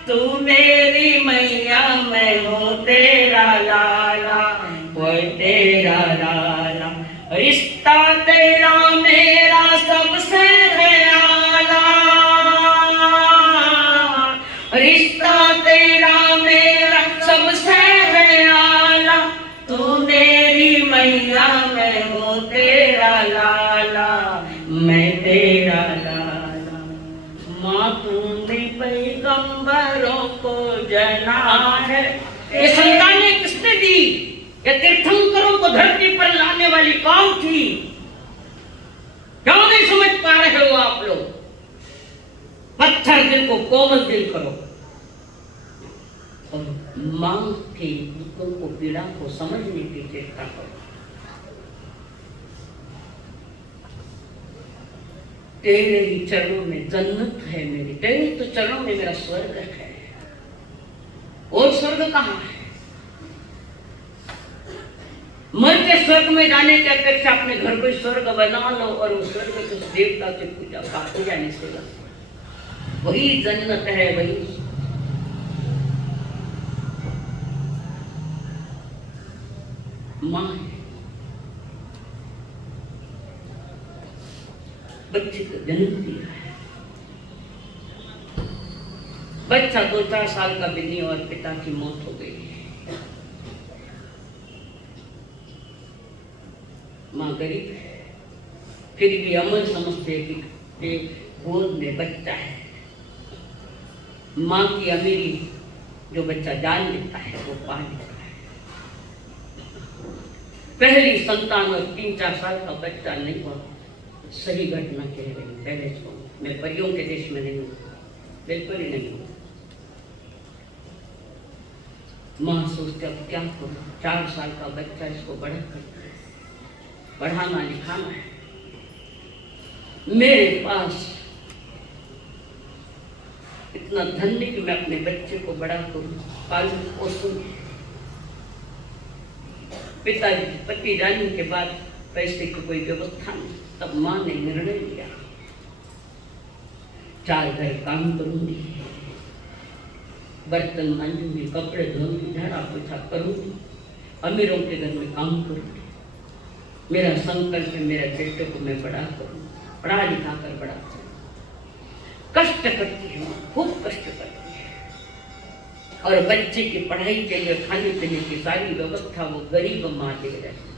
तू मेरी मैया, मैं हूँ तेरा लाला, वो तेरा लाला। रिश्ता तेरा मेरा सबसे है आला, रिश्ता तेरा मेरा सबसे है आला। तू मेरी मैया, मैं हूँ तेरा लाला, मैं तेरा लाला। माँ तूने पैगंबरों को जना है। ये संतानें किसने दी? ये तीर्थंकरों को धरती पर लाने वाली कौन थी? क्यों नहीं समझ पा रहे हो आप लोग। पत्थर दिल को कोमल दिल करो और मां के दुखों को, पीड़ा को समझने की चेष्टा करो। तेरे ही चरणों में जन्नत है मेरी, तेरे तो चरणों में मेरा स्वर्ग है। और स्वर्ग कहाँ है? मर के स्वर्ग में जाने की अपेक्षा अपने घर को स्वर्ग बना लो और उस स्वर्ग के देवता की पूजा पाठ हो जाने से वही जन्नत है, वही मां है। बच्चे को जन्म दिया है, बच्चा 2-4 साल का भी नहीं और पिता की मौत हो गई। मां गरीब है, फिर भी अमल समझते कि गोद में बच्चा है। मां की अमीरी जो बच्चा जान लेता है वो पा लेता है। पहली संतान और 3-4 साल का बच्चा नहीं हुआ, सही घटना कह रही हूँ। पहले तो मैं परियों के देश में नहीं हूँ, बिल्कुल ही नहीं हूँ। मां सोचते अब क्या करूँ, 4 साल का बच्चा, इसको बड़ा करना है, पढ़ाना लिखाना है। मेरे पास इतना धन नहीं कि मैं अपने बच्चे को बड़ा करूं, पालूं पोसूं। पिताजी पति जाने के बाद पैसे की कोई व्यवस्था नहीं, तब मां ने निर्णय लिया 4 घर काम करूंगी, बर्तन मांजूंगी, कपड़े धोऊंगी, झाड़ा पोछा करूंगी, अमीरों के घर में काम करूंगी। मेरा संकल्प है मेरे बेटे को मैं बड़ा करूं, पढ़ा लिखा कर बड़ा करूं। कष्ट करती है, खूब कष्ट करती है और बच्चे की पढ़ाई के लिए खाने पीने की सारी व्यवस्था वो गरीब मां दे रही है।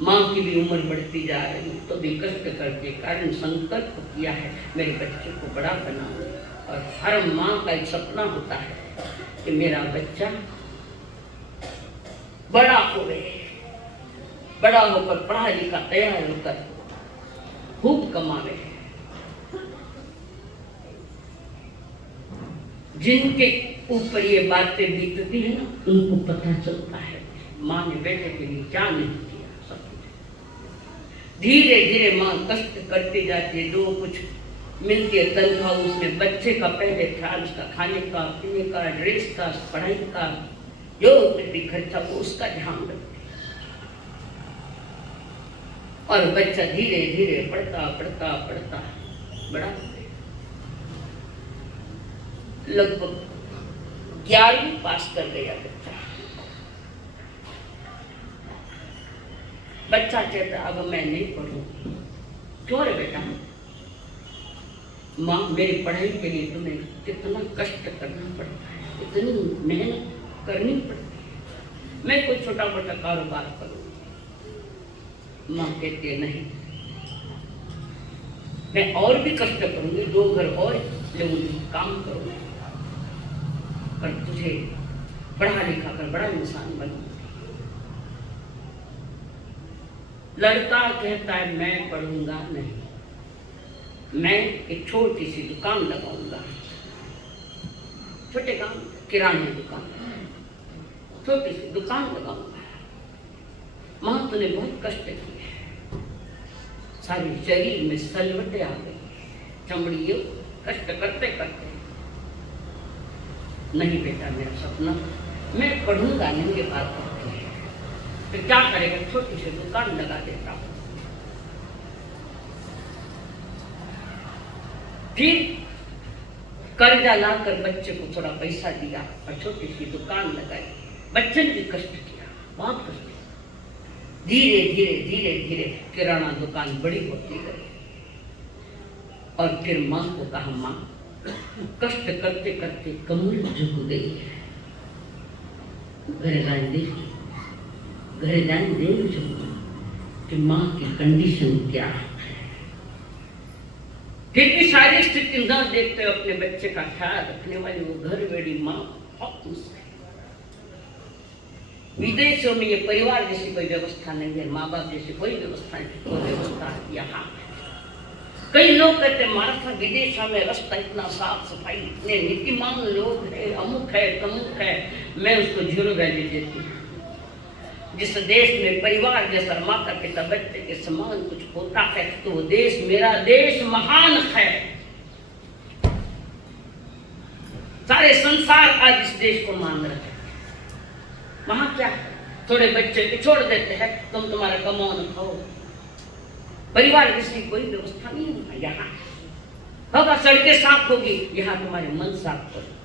मां की भी उम्र बढ़ती जा रही है तो भी कष्ट करके कारण संकल्प किया है मेरे बच्चे को बड़ा बनाऊं। और हर मां का एक सपना होता है कि मेरा बच्चा बड़ा होवे, बड़ा होकर पढ़ा लिखा तैयार होकर खूब कमावे। जिनके ऊपर ये बातें बीतती है ना, उनको पता चलता है मां ने बेटे के लिए क्या नहीं किया। सब धीरे धीरे मां कष्ट करती जाती है, जो कुछ मिलती है तनख्वाह उसमें बच्चे का पहले ख्याल, उसका खाने का, पीने का, ड्रेस का, पढ़ाई का, जो भी खर्चा वो उसका ध्यान रखती है। और बच्चा धीरे धीरे पढ़ता पढ़ता पढ़ता बड़ा लगभग 11वीं पास कर गया बच्चा कहता अब मैं नहीं पढ़ूं। क्यों रे बेटा? माँ मेरी पढ़ाई के लिए तुम्हें कितना कष्ट करना पड़ता है, इतनी मेहनत करनी पड़ती है, मैं कोई छोटा मोटा कारोबार करूँ। माँ कहती है नहीं, मैं और भी कष्ट करूंगी, 2 घर और लूंगी, काम करूंगी, पर तुझे पढ़ा लिखा कर बड़ा इंसान बनूंगी। लड़का कहता है मैं पढ़ूंगा नहीं, मैं एक छोटी सी दुकान लगाऊंगा, छोटे काम, किराने दुकान, छोटी सी दुकान लगाऊंगा। माँ तूने बहुत कष्ट किए, सारे शरीर में सलवटें आ गई, चमड़ी कष्ट करते करते। नहीं बेटा मेरा सपना, मैं पढ़ूंगा नहीं, के बात करती है तो क्या करेगा, छोटी सी दुकान लगा देता हूँ। फिर कर्जा लाकर बच्चे को थोड़ा पैसा दिया और छोटी सी दुकान लगाई। बच्चे ने भी कष्ट किया, बहुत कष्ट किया। धीरे धीरे धीरे धीरे किराना दुकान बड़ी होती गई। और फिर माँ को कहा माँ कष्ट करते करते कमर झुक गई है, घर जान दे कि माँ की कंडीशन क्या है। फिर भी सारी स्थिति न देखते हुए अपने बच्चे का ख्याल रखने वाली वो घर बेड़ी माँ बहुत मुश्किल। विदेशों में ये परिवार जैसी कोई व्यवस्था नहीं है, माँ बाप जैसी कोई व्यवस्था नहीं, कोई व्यवस्था यहाँ कई लोग कहते महाराष्ट्र विदेश में रास्ता इतना साफ सफाई, इतने नीतिमान लोग है, अमुक है तमुक है। मैं उसको जीरो वैल्यू देती हूँ। जिस देश में परिवार जैसा माता पिता बच्चे के समान कुछ होता है तो वो देश, मेरा देश महान है। सारे संसार आज इस देश को मान रहे हैं। वहां क्या है, थोड़े बच्चे के छोड़ देते हैं, तुम तुम्हारा कमाओ न खाओ, परिवार जैसी कोई व्यवस्था नहीं होगा। यहाँ होगा सड़कें साफ होगी, यहाँ तुम्हारे मन साफ करो।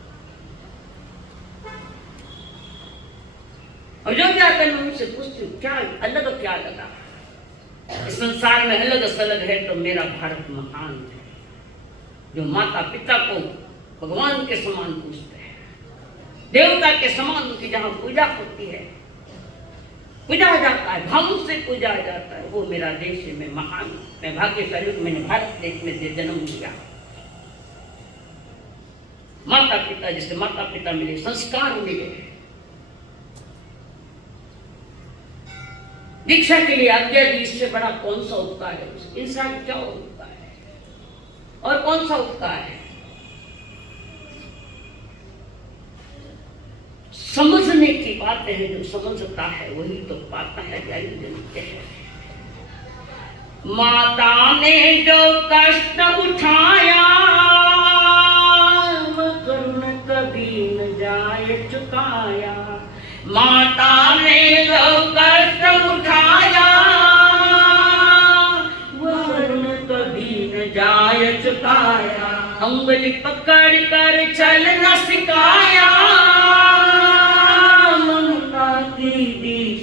और जो भी आता है मैं उनसे पूछती हूँ क्या अलग क्या लगा, इस संसार में अलग सलग है तो मेरा भारत महान है, जो माता पिता को भगवान के समान पूजते हैं, देवता के समान उनकी जहाँ पूजा होती है, पूजा जाता है, भाव से पूजा जाता है, वो मेरा देश है। मैं महान, मैं भाग्यशाली, मैंने भारत देश में से जन्म लिया। माता पिता जैसे माता पिता मिले, संस्कार मिले, दीक्षा के लिए आज्ञा दी, इससे बड़ा कौन सा उपकार है इंसान, क्या उपकार है और कौन सा उपकार है। समझने की बातें हैं, जो समझता है वही तो पाता है। माता ने जो कष्ट उठाया करुण कभी न जाए चुकाया, माता ने जो कष्ट उठाया करुण कभी न जाए चुकाया, अंगुली पकड़ कर चलना सिखाया,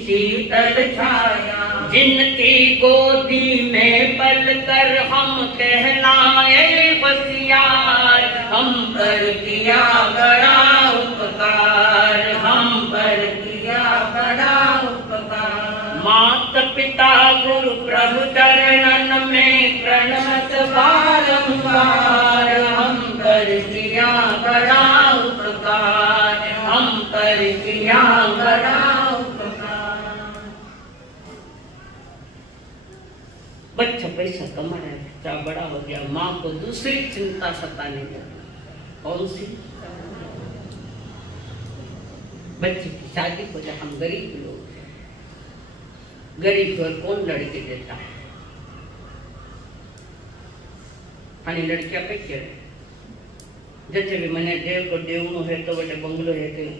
शीतल छाया, जिनकी गोदी में पल कर हम कहलाए बसियार, हम पर किया बड़ा उपकार, हम पर किया बड़ा उपकार। माता पिता गुरु प्रभु चरणन में प्रणत बारंबार, हम पर किया बड़ा उपकार, हम पर किया बड़ा। बच्चा पैसा कमा रहा है, बच्चा बड़ा हो गया, माँ को दूसरी चिंता सताने लगी। कौन सी? बच्चे की शादी को जब हम गरीब लोग हैं, गरीब घर कौन लड़के देता है? खाली लड़कियां पे क्या है? जैसे भी मैंने देव को देवनो है तो बटे बंगलो है, कई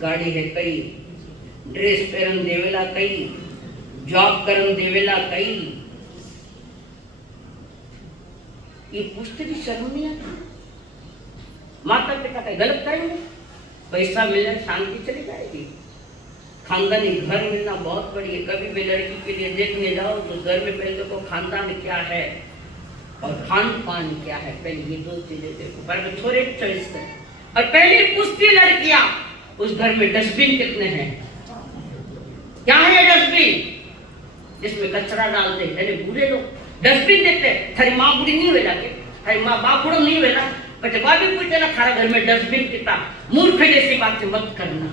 गाड़ी है, कई ड्रेस पहन देवेला, कई जॉब करन देवेला, कई ये पूछते भी शर्म नहीं आती। माता पिता का गलत करेंगे, पैसा मिलने शांति चली जाएगी। खानदानी घर मिलना बहुत बड़ी है। कभी भी लड़की के लिए देखने जाओ तो घर में पहले देखो खानदान क्या है और खान पान क्या है, पहले ये दो चीजें देखो, पर थोड़े चॉइस करें। और पहले पूछती लड़कियां उस घर में डस्टबिन कितने हैं, क्या है डस्टबिन जिसमें कचरा डालते हैं। बूढ़े लोग डस्टबिन देखते हैं, थारी माँ बुढ़ी नहीं वेला के, थारी माँ बाप बुढ़ो नहीं वेला, बच्चे बाबी पूछे ना खारा घर में डस्टबिन कितना। मूर्ख जैसी बातें मत करना।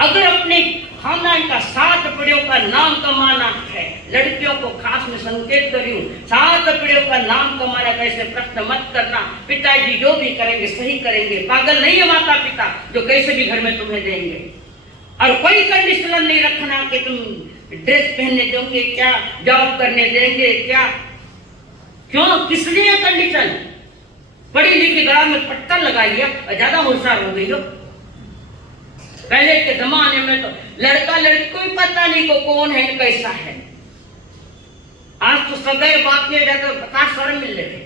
अगर अपने खानदान का 7 पीढ़ियों का नाम कमाना है, लड़कियों को खास में संकेत करी हूँ, 7 पीढ़ियों का नाम कमाना कैसे प्रश्न मत करना। पिताजी जो भी करेंगे सही करेंगे, पागल नहीं है माता पिता जो कैसे भी घर में तुम्हें देंगे। और कोई कंडीशन नहीं रखना कि तुम ड्रेस पहनने देंगे क्या, जॉब करने देंगे क्या, क्यों, किस लिए कंडीशन? पढ़ी लिखी गला में पट्टा लगा लिया और ज्यादा होशियार हो गई हो। पहले के जमाने में तो लड़का लड़की को पता नहीं को कौन है कैसा है। आज तो सदैव बात नहीं रहता, बता शर्म मिल रहे थे।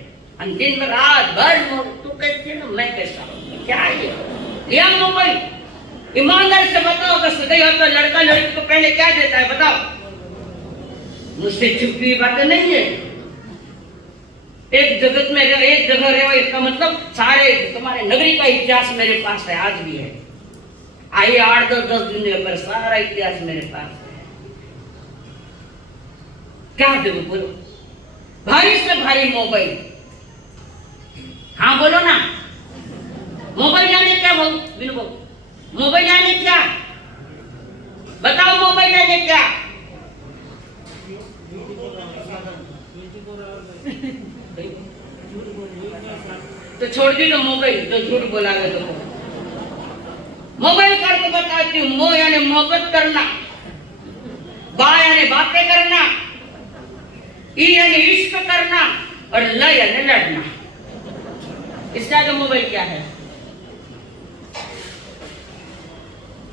दिन में रात भर तू कैसे ना मैं कैसा हूँ, क्या है लिया मोबाइल। ईमानदार से बताओ, अगर सदैव तो लड़का लड़की को पहले क्या देता है बताओ। मुझसे छुपी बातें नहीं है। एक जगत में एक जगह रहे, इसका मतलब सारे तुम्हारे नगरी का इतिहास मेरे पास है, आज भी है। आइए 8-10 दिन पर सारा इतिहास मेरे पास है। क्या देखो बोलो, भारी से भारी मोबाइल। हाँ बोलो ना, मोबाइल आने क्या बोल, मोबाइल आने क्या बताओ मोबाइल है क्या? तो छोड़ दी तो मोबाइल, तो झूठ बोला गया तो मोबाइल करके बताती हूँ। मोह यानी मोहब्बत करना, बा यानी बातें करना, ई यानी इश्क करना, और ल यानी लड़ना। इसका जो मोबाइल क्या है?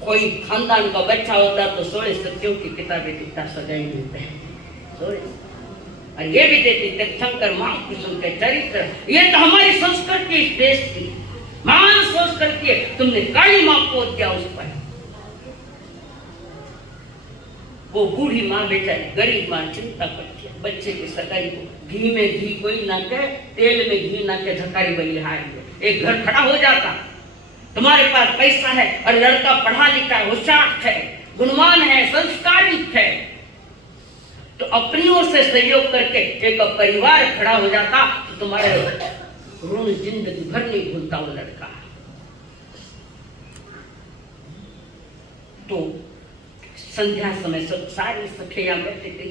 कोई खानदान का बच्चा होता तो 16 सत्यों की किताबें कितना सजाई देते हैं, 16। और ये भी देती तीर्थंकर महापुरुषों के चरित्र। ये तो हमारी संस्कृति इस देश की महान संस्कृति है। तुमने काली माँ को दिया उस पर। वो बूढ़ी माँ बेचारी गरीब माँ चिंता करती है बच्चे की सगाई को। घी में घी कोई ना कहे, तेल में घी ना कहे, झकारी बलिहारी। एक घर खड़ा हो जाता, तुम्हारे पास पैसा है और लड़का पढ़ा लिखा है, होशियार है, गुणवान है, संस्कारित है, तो अपनी ओर से सहयोग करके एक परिवार खड़ा हो जाता तो तुम्हारे ऋण जिंदगी भर नहीं भूलता वो लड़का। तो संध्या समय सब सारी सखियां बैठी थी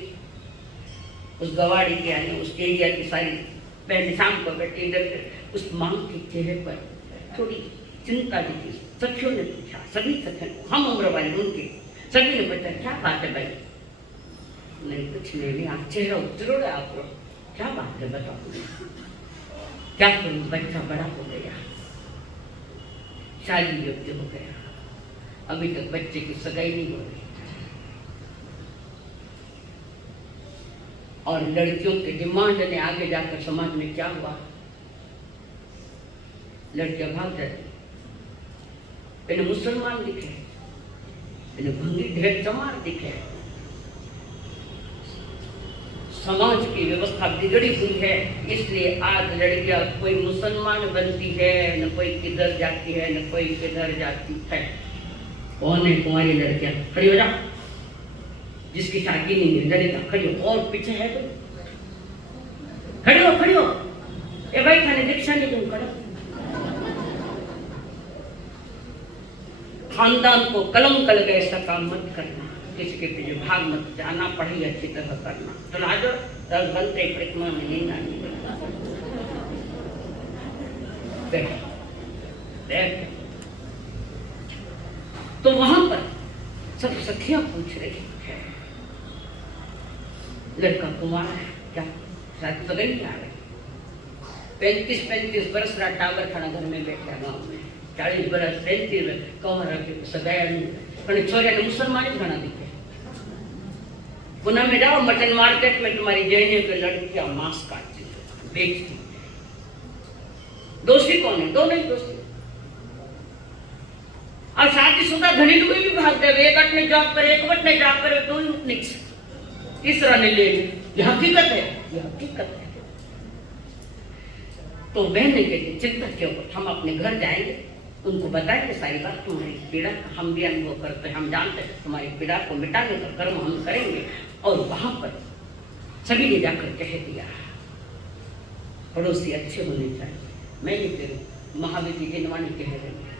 उस गवाड़ी के यानी उस एरिया की सारी बहन शाम को बैठी। इधर उस मां के चेहरे पर थोड़ी चिंता दिखी। सखियों ने पूछा, सभी सखियों हम उम्र वाले उनके, सभी ने पूछा क्या बात है भाई? नहीं कुछ नहीं, आप चेहरा उतरो रहे आप लोग, क्या बात है बताओ? क्या करूं, बच्चा बड़ा हो गया, शादी योग्य हो गया, अभी तक बच्चे की सगाई नहीं हो रही, और लड़कियों के डिमांड ने आगे जाकर समाज में क्या हुआ? लड़कियां भाग जाती, इन्हें मुसलमान दिखे, इन्हें भंगी ढेर चमार दिखे। समाज की व्यवस्था बिगड़ी हुई है, इसलिए आज लड़कियां कोई मुसलमान बनती है, न कोई किधर जाती है, न कोई किधर जाती है। कौन है तुम्हारी लड़कियां? खड़ी हो जाओ, जिसकी शादी नहीं है लड़कियां खड़ी हो। और पीछे है तो खड़ी हो, खड़ी हो। ए भाई थाने दीक्षा नहीं तुम खड़ो। खानदान को कलंक लग गए, ऐसा काम मत करना, किसी के पीछे भाग मत जाना, पढ़ाई अच्छी तरह करना। चलो आज 10 घंटे परिक्रमा में नहीं आनी। तो वहां पर सब सखियां पूछ रही है, लड़का कुमार है क्या? शायद सगाई नहीं आ रही। 35 बरस रहा टावर खाना घर में बैठा गाँव में, 40 बरस 33 कमर सगाया नहीं। छोरिया ने मुसलमान ही घना दिखे। पुनः में जाओ मटन मार्केट में, तुम्हारी जैनियों की लड़कियां मांस काटती बेचती। दोषी कौन है? दो नहीं दोषी। और शादीशुदा धनी लोग भी भागते हैं, एक अटने जॉब करे, एक बटने जॉब करे, तो तीसरा ने ले ली। ये हकीकत है, ये हकीकत है। तो बहन के चिंता क्यों? हम अपने घर जाएंगे, उनको बताएंगे सारी बात, तुम्हारी पीड़ा हम भी अनुभव करते हैं, हम जानते हैं, तुम्हारी पीड़ा को मिटाने का कर्म हम करेंगे। और वहां पर सभी ने जाकर कह दिया, पड़ोसी अच्छे होने चाहिए। मैं ये करूँ, महावीर जी जिनवाणी कह रहे हैं,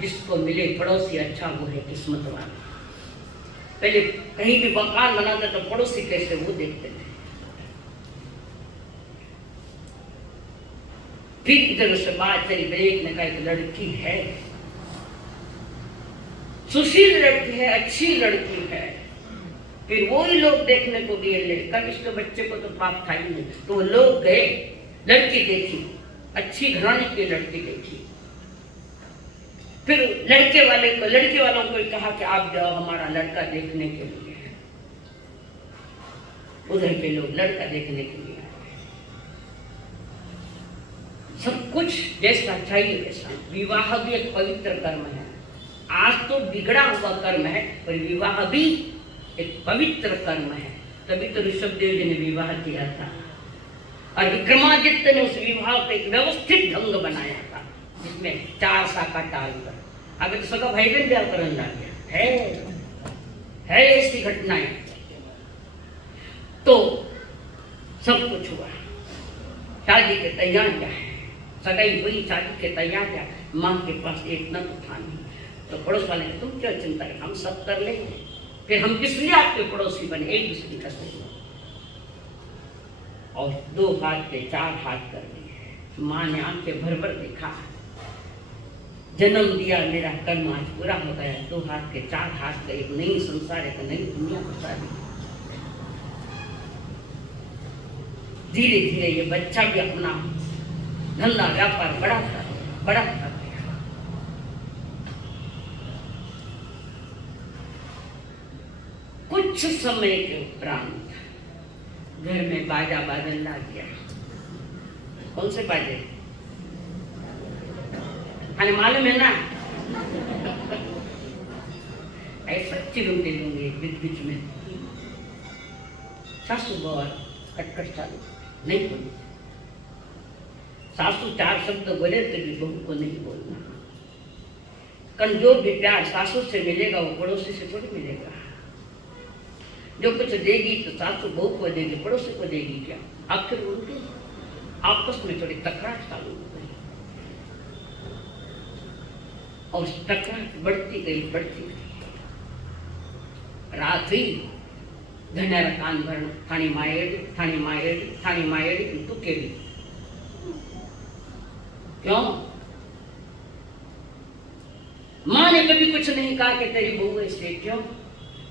जिसको मिले पड़ोसी अच्छा वो है किस्मत वाला। पहले कहीं भी मकान बनाते तो पड़ोसी कैसे वो देखते थे। फिर इधर से बात चली, एक ने कहा एक लड़की है, सुशील लड़की है, अच्छी लड़की है। फिर वो ही लोग देखने को गए, कल इसके बच्चे को तो पाप था ही नहीं। तो वो लोग गए, लड़की देखी, अच्छी घराने की लड़की देखी। फिर लड़के वालों को कहा कि आप जाओ हमारा लड़का देखने के लिए। उधर के लोग लड़का देखने के लिए, सब कुछ जैसा चाहिए वैसा। विवाह भी एक पवित्र कर्म है। आज तो बिगड़ा हुआ कर्म है, पर विवाह भी एक पवित्र कर्म है। तभी तो ऋषभदेव जी ने विवाह किया था, और विक्रमादित्य ने उस विवाह को एक व्यवस्थित ढंग बनाया था, जिसमें 4 शाखा टालकर। अगर तो सबका भाई बहन ब्याह करने लग गया है ऐसी घटनाएं। तो सब कुछ हुआ, शादी के तैयारियां है, सगाई हुई, शादी के तैयारियां। माँ के पास एक न तो था नहीं, तो पड़ोस वाले ने, तुम क्यों चिंता करें, हम सब कर लेंगे, फिर हम किस लिए आपके पड़ोसी बने, एक दूसरे का सहयोग। और 2 हाथ के 4 हाथ कर दिए। माँ ने आंखें भर भर देखा, जन्म दिया, मेरा कर्म आज पूरा हो गया। 2 हाथ के 4 हाथ का एक नई संसार, एक नई दुनिया बता दी। धीरे धीरे ये बच्चा भी अपना धंधा व्यापार बड़ा था। कुछ समय के उपरांत घर में बाजा बाजन ला दिया। कौन से बाजे? हमें मालूम है ना, ऐसा चिरुटे दूंगे बीच बीच में। सासू बहुत कटकट चालू, नहीं बोली। सासू 4 शब्द बोले तो भी बहू को नहीं बोलना। कारण जो भी प्यार सासू से मिलेगा वो पड़ोसी से थोड़ी मिलेगा। जो कुछ देगी तो सासू बहू को देगी, पड़ोसी को देगी क्या? आखिर उनके आपस में थोड़ी तकरार चालू हो गई, और तकरार बढ़ती गई। रात हुई, धन्यारा कान भरण, थानी मायेड़ी तू केड़ी। क्यों? माँ ने कभी कुछ नहीं कहा कि तेरी बहू ऐसे, क्यों?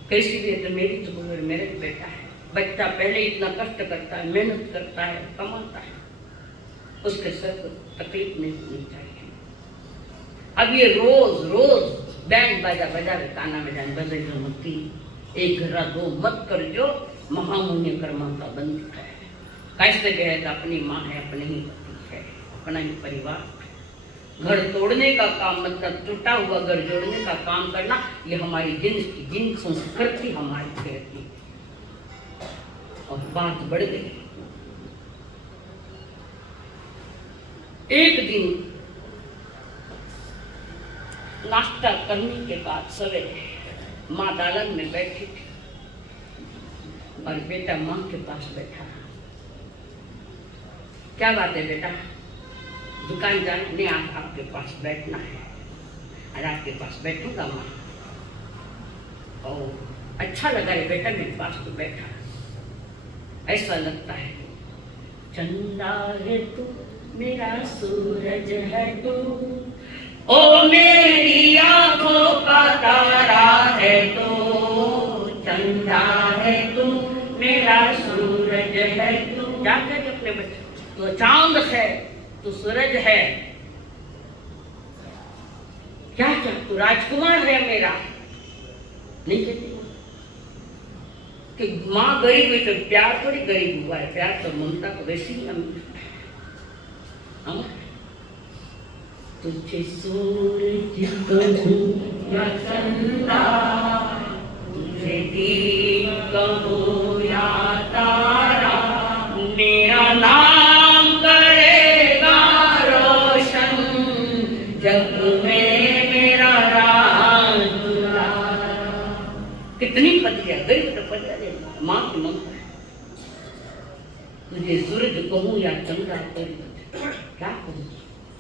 कैसी भी है तो मेरी तो बहू है, मेरा बेटा है। बच्चा पहले इतना कष्ट करता है, मेहनत करता है, कमाता है, उसके सर को तकलीफ नहीं होनी चाहिए। अब ये रोज बैंड बाजा बजा रहे, ताना बजान बजे जो मती, एक घरा 2 मत कर, जो महामुन्य कर्मा का बंधु है। कैसे कहे तो अपनी माँ है, अपने ही पति है, अपना ही परिवार। घर तोड़ने का काम मतलब टूटा हुआ घर जोड़ने का काम करना, ये हमारी जिन संस्कृति हमारी कहती। और बात बढ़ गई। एक दिन नाश्ता करने के बाद सवेरे माँ दालन में बैठी थी और बेटा माँ के पास बैठा। क्या बात है बेटा? दुकान जाने आज आपके पास बैठना है। आज आपके पास बैठूंगा माँ। और अच्छा लगा रे बेटा, मेरे पास तो बैठा। ऐसा लगता है चंदा है तू, मेरा सूरज है तू, ओ मेरी आंखों का तारा है तू। चंदा है तू, मेरा सूरज है तू। क्या कहे अपने बच्चे? तो चांद है, तू सूरज है। क्या तू राजकुमार है मेरा? नहीं कहती कि माँ गरीब हुई तो प्यार थोड़ी गरीब हुआ है। प्यार तो ममता को वैसी ही हम तुझे सूरज कहूं या चंदा, तुझे दीप कहूं या तारा, मेरा नाम करेगा रोशन जग में, मेरा राज दुलारा। कितनी पतिया, गरीब तो पतिया दे, माँ की ममता है। तुझे सूरज कहूं या चंद्रा, क्या कहूं?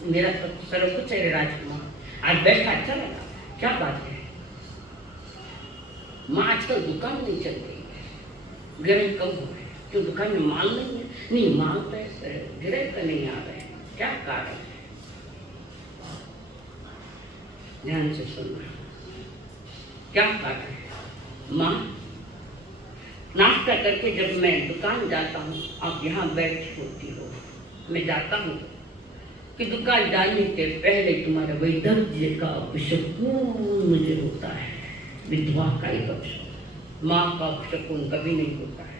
मेरा तो सर्व कुछ है राजकुमार। आज बैठा अच्छा लगा। क्या बात है? माँ आजकल दुकान नहीं चल रही है, गिराक कम हो रहे, क्यों? दुकान में माल नहीं है। नहीं, माल तो गिराक का नहीं आ रहे, क्या कारण है? ध्यान से सुनना, क्या कारण है? माँ, नाश्ता करके जब मैं दुकान जाता हूँ, आप यहाँ बैठी होती हो, मैं जाता हूँ कि दुकान डालने के पहले तुम्हारा वैधव्य का अपशकुन मुझे होता है। विधवा का एक अपशकुन, माँ का अपशकुन कभी नहीं होता है।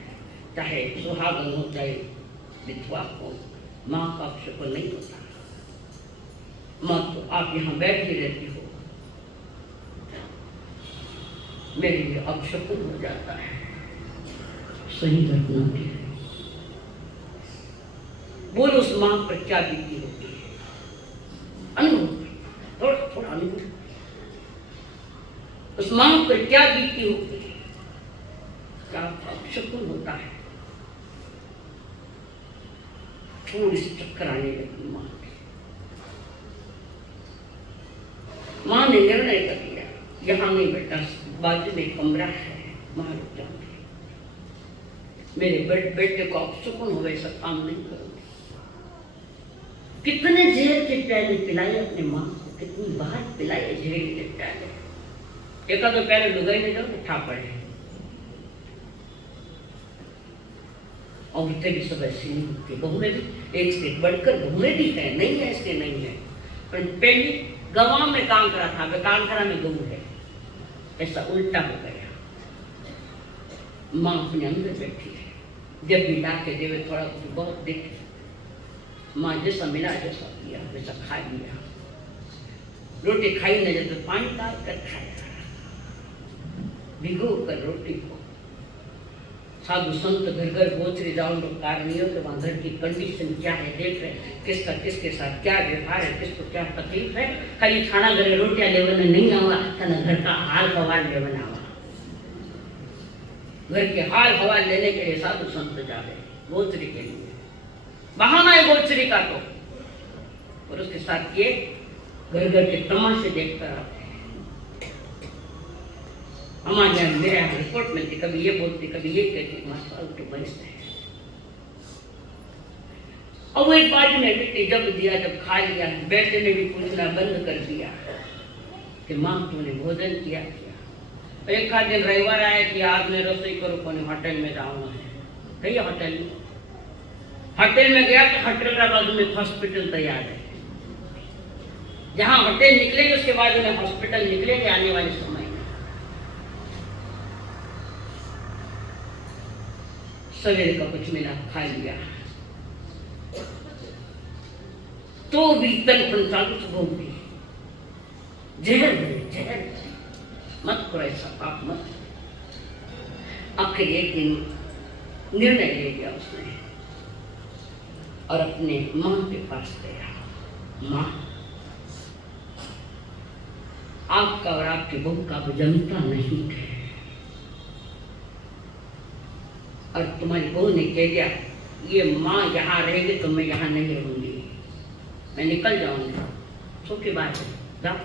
चाहे सुहागन हो चाहे विधवा हो, माँ का अपशकुन नहीं होता। माँ तो आप यहाँ बैठी रहती हो, मेरे लिए अपशकुन हो जाता है। सही घटना की है। बोलो उस माँ पर क्या बीती होगी? अनुभव, थोड़ा अनुभव। उस माँ पर क्या बीती होगी? क्या अपशकुन होता है? थोड़ी सी चक्कर आने लगी माँ ने निर्णय कर लिया, यहाँ नहीं बेटा, बाजू में कमरा है, वहां रुक जाऊंगी। मेरे बेटे को अब सुकून हो वैसा काम नहीं करूंगी। कितने जहर के प्याले पिलाए अपने माँ को, कितनी बार पिलाए जहर के प्याले। एक तो पहले लुगाई में जाओ उठा पड़े, औरतें भी सब ऐसी नहीं होती, बहुएं भी एक से बढ़कर बहुएं भी है, नहीं है ऐसे नहीं है। पर पहले गवां में काम करा था, कांकरा में गऊ है, ऐसा उल्टा हो गया। माँ अपने अंदर बैठी है, जब भी ला के देवे थोड़ा कुछ बहुत देखे, माँ जैसा मिला जैसा किया वैसा खा लिया। रोटी खाई न जाए तो पानी डाल कर खाया, भिगो कर रोटी को। साधु संत घर घर गोचरी जाओ लोग कारण नहीं हो कि वहाँ घर की कंडीशन क्या है, देख रहे हैं किसका किसके साथ क्या व्यवहार है, किसको क्या तकलीफ है। खाली खाना घरे रोटियां लेवन नहीं आवा, घर का हाल हवाल लेवन आवा। घर के हाल हवाल लेने के लिए साधु संत जा रहे गोचरी के लिए, बहाना है गोचरी का तो, और उसके साथ ये घर घर के तमाशे देखकर आते हैं। हमारे यहाँ मेरे यहाँ रिपोर्ट मिलती, कभी ये बोलती कभी ये कहती, मास्टर तो बचते हैं। और वो एक बाजू में बेटी जब दिया, जब खा लिया, बेटे ने भी पूछना बंद कर दिया कि माँ तूने भोजन किया क्या। एक आध दिन रविवार आया कि आज मैं रसोई करो, कोने होटल में जाऊंगा है, कही होटल में। होटल में गया तो होटल का बाजू में हॉस्पिटल तैयार है, जहाँ होटल निकलेंगे उसके बाजू में हॉस्पिटल निकलेंगे आने वाले समय में। सवेरे का कुछ मिला, खा लिया, तो भी तन पंचांग भोग दी, जहर मत करो ऐसा पाप मत। आखिर एक दिन निर्णय ले लिया उसने और अपने माँ के पास गया। माँ, आपका और आपके बहू का जनता नहीं है, और तुम्हारी बहू ने कह दिया ये माँ यहाँ रहेगी तो मैं यहाँ नहीं रहूंगी, मैं निकल जाऊंगी। सुख की बात है, जाओ,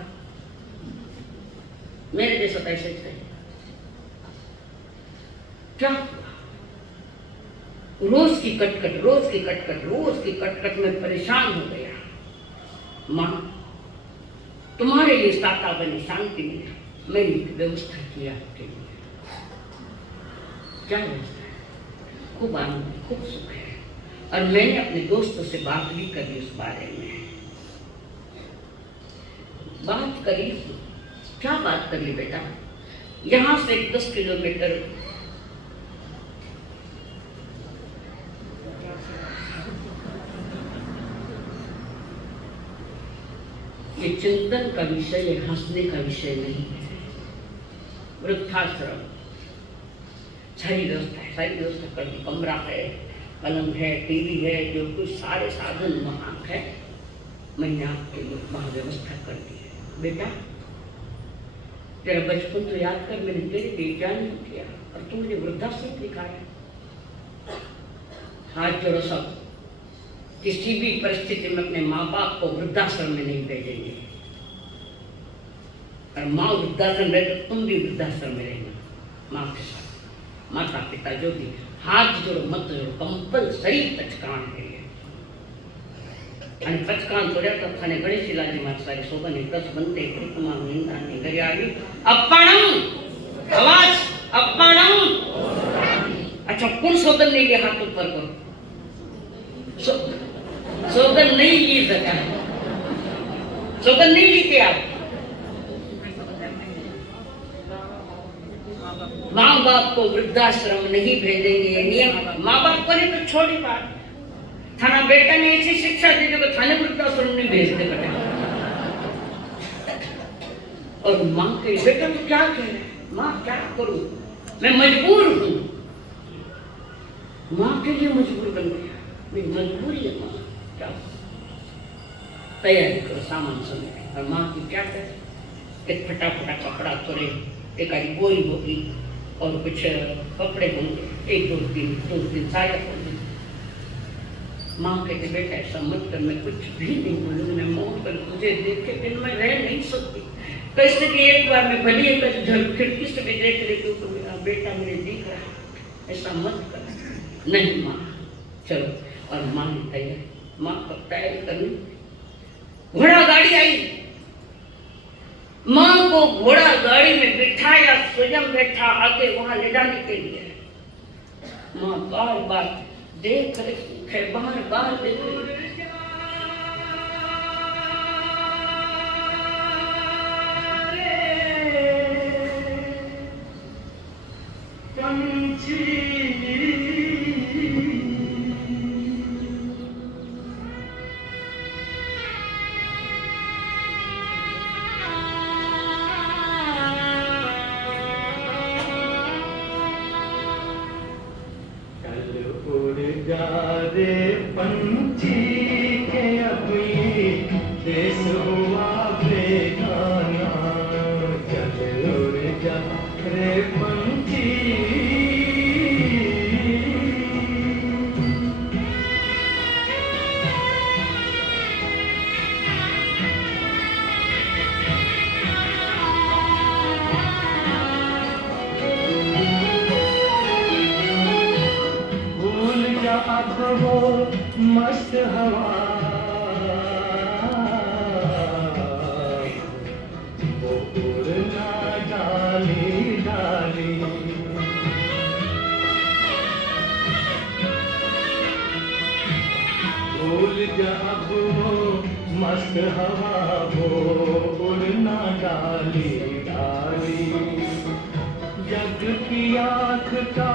मेरे जैसा कैसे चाहिए। क्या रोज की कटकट, रोज की कटकट, रोज की कटकट में परेशान हो गया। माँ, तुम्हारे लिए साता बनी शांति मिली, मैंने व्यवस्था किया आपके लिए। क्या व्यवस्था है? खूब आनंद, खूब सुख है, और मैंने अपने दोस्तों से बात भी करी उस बारे में। बात करी, क्या बात करी बेटा? यहां से 10 किलोमीटर ये चिंतन का विषय, ये हंसने का विषय नहीं है। वृद्धाश्रम सारी व्यवस्था है, सारी व्यवस्था कर दी, कमरा है, पलंग है, टीवी है, जो कुछ सारे साधन वहाँ है, मैंने आपके लिए वहाँ व्यवस्था कर दी है। बेटा, तेरा बचपन तो याद कर, मैंने तेरे लिए क्या नहीं किया, और तू मुझे वृद्धाश्रम दिखाया। हाथ जोड़ो सब, किसी भी परिस्थिति में अपने माँ बाप को वृद्धाश्रम में नहीं भेजेंगे, और माँ वृद्धाश्रम रहे तो तुम भी वृद्धाश्रम में रहना माँ के साथ। माता पिता जो भी, हाथ जोड़ो मत जोड़ो, कंपलसरी पचकान है। અને પચકાન તોડ્યા તો ખાને ગણેશ શિલાજી માતારી શોભાની કચ્છ બનતે કૃતમાં નિંદાની ઘરે આવી અપ્પાણમ અવાજ અપ્પાણમ। अच्छा, कौन सौगन नहीं लिया? हाथ ऊपर करो। सौगन नहीं ली सका, सौगन नहीं ली थे आप। माँ बाप को वृद्धाश्रम नहीं भेजेंगे, ये नियम। माँ बाप को नहीं तो छोड़ी बात, थाना बेटा ने ऐसी शिक्षा दी जो थाने वृद्धाश्रम नहीं भेजते बेटा। और माँ के बेटा तो क्या कह रहे, माँ क्या करूं, मैं मजबूर हूं। माँ के लिए मजबूर बन गया, मेरी मजबूरी है माँ, क्या तैयारी करो, सामान समेट। और माँ की क्या करे, एक फटाफटा कपड़ा तोड़े, एक आधी बोरी होगी और कुछ कपड़े होंगे, एक दो तीन साया होंगे। माँ कहते बेटा ऐसा मत कर, मैं कुछ भी नहीं बोलूंगी, मैं मौन कर तुझे देख के फिर मैं रह नहीं सकती। कैसे कि एक बार मैं भली एक खिड़की से भी देख लेती हूँ तो मेरा बेटा मेरे दिख रहा है, ऐसा मत कर। नहीं माँ चलो, और माँ ने तैयारी, माँ कब तैयारी करनी, घोड़ा गाड़ी आई, माँ को घोड़ा गाड़ी में बिठाया, स्वयं बैठा आगे वहां ले जाने के लिए। माँ बार बार देख रही है, बार बार देख रही। रे पंछी के अब ये देश हुआ बेगाना, चल उड़ जा रे पंछी। अब वो मस्त हवा, वो उड़ना डाली डाली, भूल जा अब वो मस्त हवा, वो उड़ना डाली डाली। जग की आँख का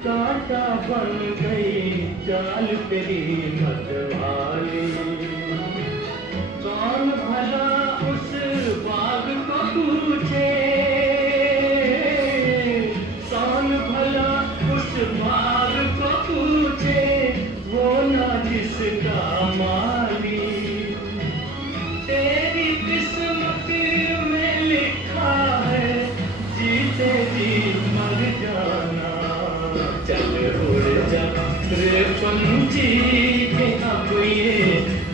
कांटा बन गई चाल तेरी मतवाली। कौन भला उस बाग को पूछे, कौन भला उस बाग को पूछे, वो ना जिसका माली। तेरी किस्मत में लिखा है जीते जी मर जाना, चल उड़ जा रे पंछी के अब ये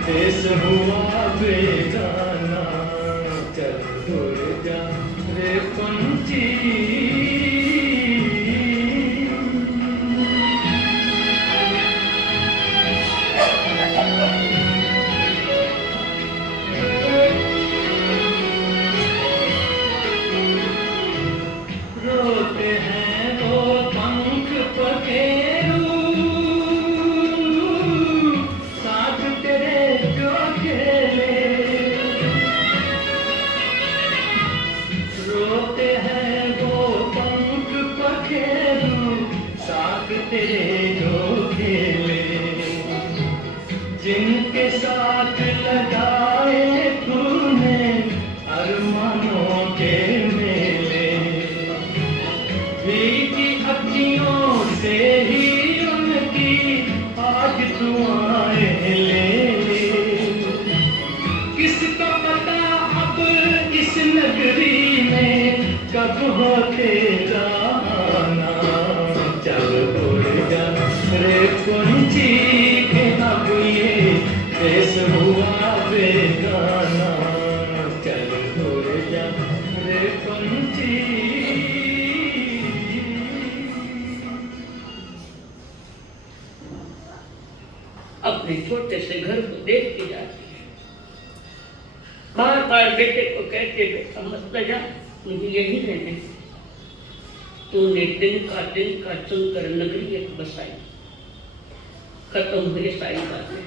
देश हुआ बेगाना, चल उड़ जा रे पंछी। रोते हैं वो पंख पखेरू, साथ तेरे जो खेले। रोते हैं वो पंख पखेरू, साथ तेरे जो खेले। जिनके साथ लगाए तूने अरमानों के मेले, भीगी अखियों से ही उनकी आज दुआएं ले ले। किसका पता अब इस नगरी में कब हो तेरा आना, चल उड़ जा रे पंछी के अब ये देश हुआ बेगाना, चल उड़ जा रे पंछी। अपने छोटे से घर को देखती जाती है, बार बार बेटे को कहते बेटा मत जा, मुझे यही रहने। तूने दिन का चुनकर नगरी एक बसाई, खत्म हुए सारी बातें।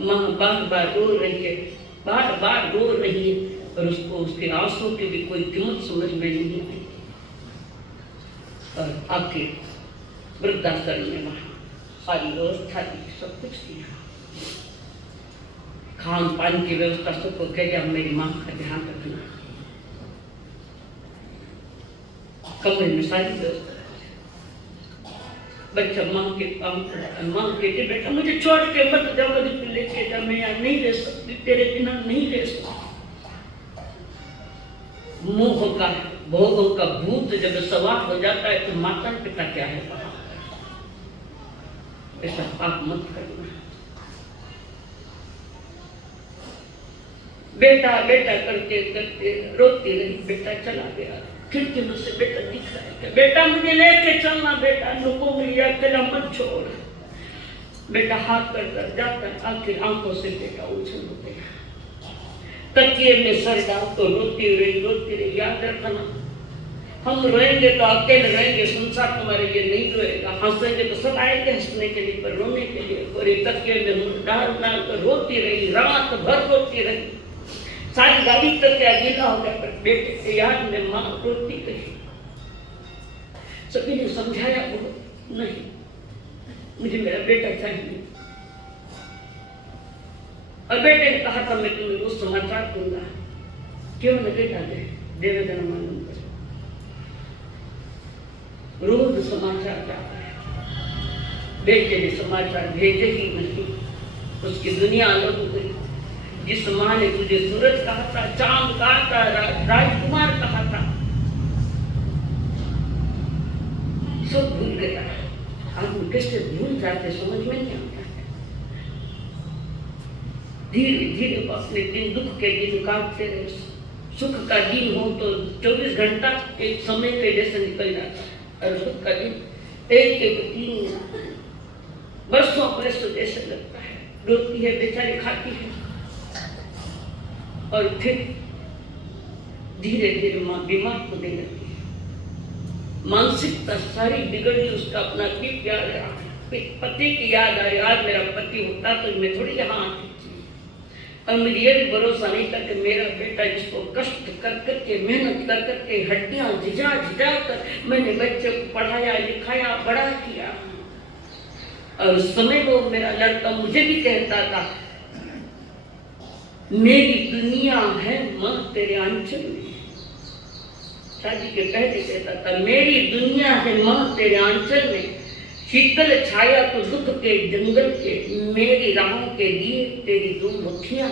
माँ बार बार रो रही है, बार बार रो रही है, और उसको उसके आंसू की भी कोई कीमत समझ में नहीं आई। और आके वृद्धाश्रम में वहाँ सारी व्यवस्था थी, सब कुछ थी, खान पान की व्यवस्था सबको कह दिया, मेरी माँ का ध्यान रखना। कमरे में सारी व्यवस्था, बच्चा माँ के काम करता, माँ कहती बेटा मुझे छोड़ के मत जा, मुझे लेके जा, मैं यहाँ नहीं रह सकती, तेरे बिना नहीं रह सकती। मोह का भोगों का भूत जब सवार हो जाता है तो माता पिता क्या है, ऐसा पाप मत करना। बेटा बेटा करते करते रोती रही। बेटा चला गया। खिड़की में से बेटा दिख रहा है, बेटा मुझे लेके चलना, बेटा नुको मुझे अकेला मत छोड़। बेटा हाथ कर कर जाता, आखिर आंखों से बेटा उछल गया। तकिए में सर डाल तो रोती रही। याद रखना, हम रोएंगे तो अकेले रहेंगे, संसार तुम्हारे लिए नहीं रोएगा। हंसेंगे तो सब आएंगे हंसने के लिए, पर रोने के लिए। और ये तकिए में मुंह डाल डाल कर रोती रही, रात भर रोती रही। सारी गाड़ी तक क्या गीला हो गया, पर बेटे के याद में माँ रोती रही। सभी ने समझाया, बहुत नहीं, मुझे मेरा बेटा चाहिए। और बेटे ने कहा था मैं तुम्हें रोज समाचार दूंगा। क्यों न बेटा दे, देवे देना मालूम कर। रोज समाचार जाता है। बेटे ने समाचार भेजे ही नहीं। उसकी दुनिया अलग हो गई। जिस माँ ने तुझे सूरज कहा था, चांद कहा था, राजकुमार कहा था, सब भूल गया। हम कैसे भूल जाते समझ में नहीं आता। धीरे धीरे अपने दिन, दुख के दिन काटते रहे। सुख का दिन हो तो 24 घंटा एक समय के जैसे निकल जाता है, और सुख का दिन एक दिन वर्षों वर्षों जैसे लगता है। रोती है बेचारी, खाती है, और फिर धीरे धीरे माँ बीमार होने लगती है। मानसिकता सारी बिगड़ी। उसका अपना पीठ याद रहा, पति की याद आई। आज मेरा पति होता तो मैं थोड़ी यहाँ आती थी। और मुझे ये भी भरोसा नहीं था कि मेरा बेटा, जिसको कष्ट कर करके, मेहनत कर करके, हड्डियां झिझा झिझा कर मैंने बच्चे को पढ़ाया, लिखाया, बड़ा किया। और उस समय वो मेरा लड़का मुझे भी कहता था, मेरी दुनिया है माँ तेरे आंचल में। शादी के पहले कहता था, मेरी दुनिया है माँ तेरे आंचल में। शीतल छाया तो दुख के जंगल के, मेरी राहों के लिए तेरी दो मुठियां।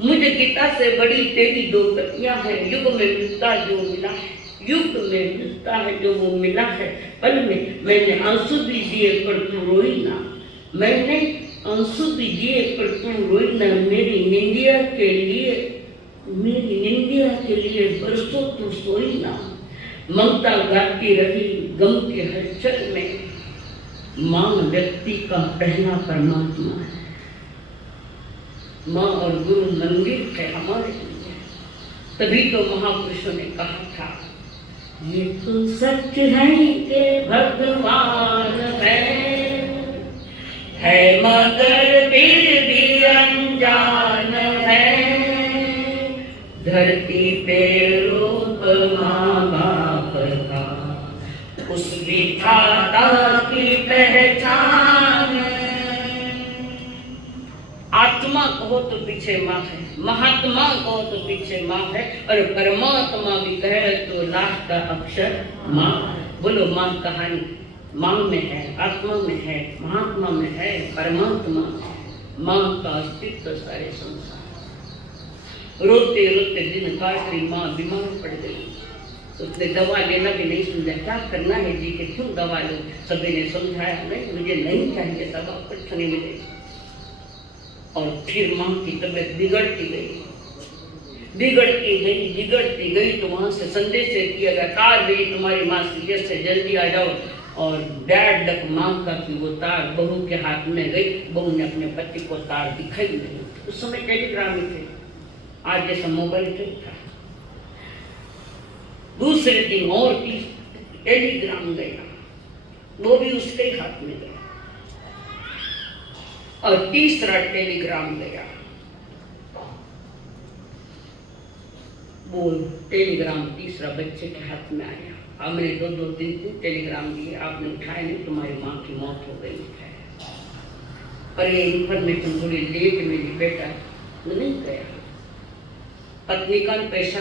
मुझे गीता से बड़ी तेरी दो गतियां हैं। युग में मिलता जो मिला है, युग में मिलता है जो वो मिला है। पल में मैंने आंसू भी दिए पर तू रोई ना, मैंने आंसू भी दिए पर तू रोई ना। मेरी निंदिया के लिए, मेरी निंदिया के लिए बरसों तू सोई ना। ममता गाती रही गम के हलचल में। माँ व्यक्ति का पहला परमात्मा है। माँ और गुरु मंदिर है हमारे लिए। तभी तो महापुरुषों ने कहा था, ये तो सच है कि भगवान है मगर फिर भी अनजान है। धरती पे रूप माँ बाप का, उस विधाता की पहचान। आत्मा कहो तो पीछे माँ है, महात्मा कहो तो पीछे माँ है, और परमात्मा भी कहे तो लास्ट का अक्षर माँ। बोलो माँ कहानी माँ में है, आत्मा में है, महात्मा में है, परमात्मा है। माँ का अस्तित्व सारे संसार। रोते रोते दिन काट रही माँ बीमार पड़ गई। उसने दवा लेना भी नहीं समझा, क्या करना है जी के क्यों दवा लो। सभी ने समझाया, नहीं मुझे नहीं चाहिए दवा, कुछ नहीं मिलेगी। और फिर माँ की तबीयत बिगड़ती गई तो वहां से संदेश किया गया, तार गई तुम्हारी माँ सीरियस है, जल्दी आ जाओ। और बैड लक माँ का कि वो तार बहू के हाथ में गई। बहू ने अपने पति को तार दिखाई नहीं। उस समय टेलीग्राम ही थे, आज जैसा मोबाइल था। दूसरे दिन और टेलीग्राम गया, वो भी उसके हाथ में गया। और तीसरा टेलीग्राम गया, वो टेलीग्राम तीसरा बच्चे के हाथ में आया। हमने दो दिन टेलीग्राम दिए, आपने उठाया नहीं, तुम्हारी माँ की मौत हो गई है। पर ये इन्फॉर्मेशन थोड़ी लेट मिली, बेटा नहीं गया। पत्नी का पैसा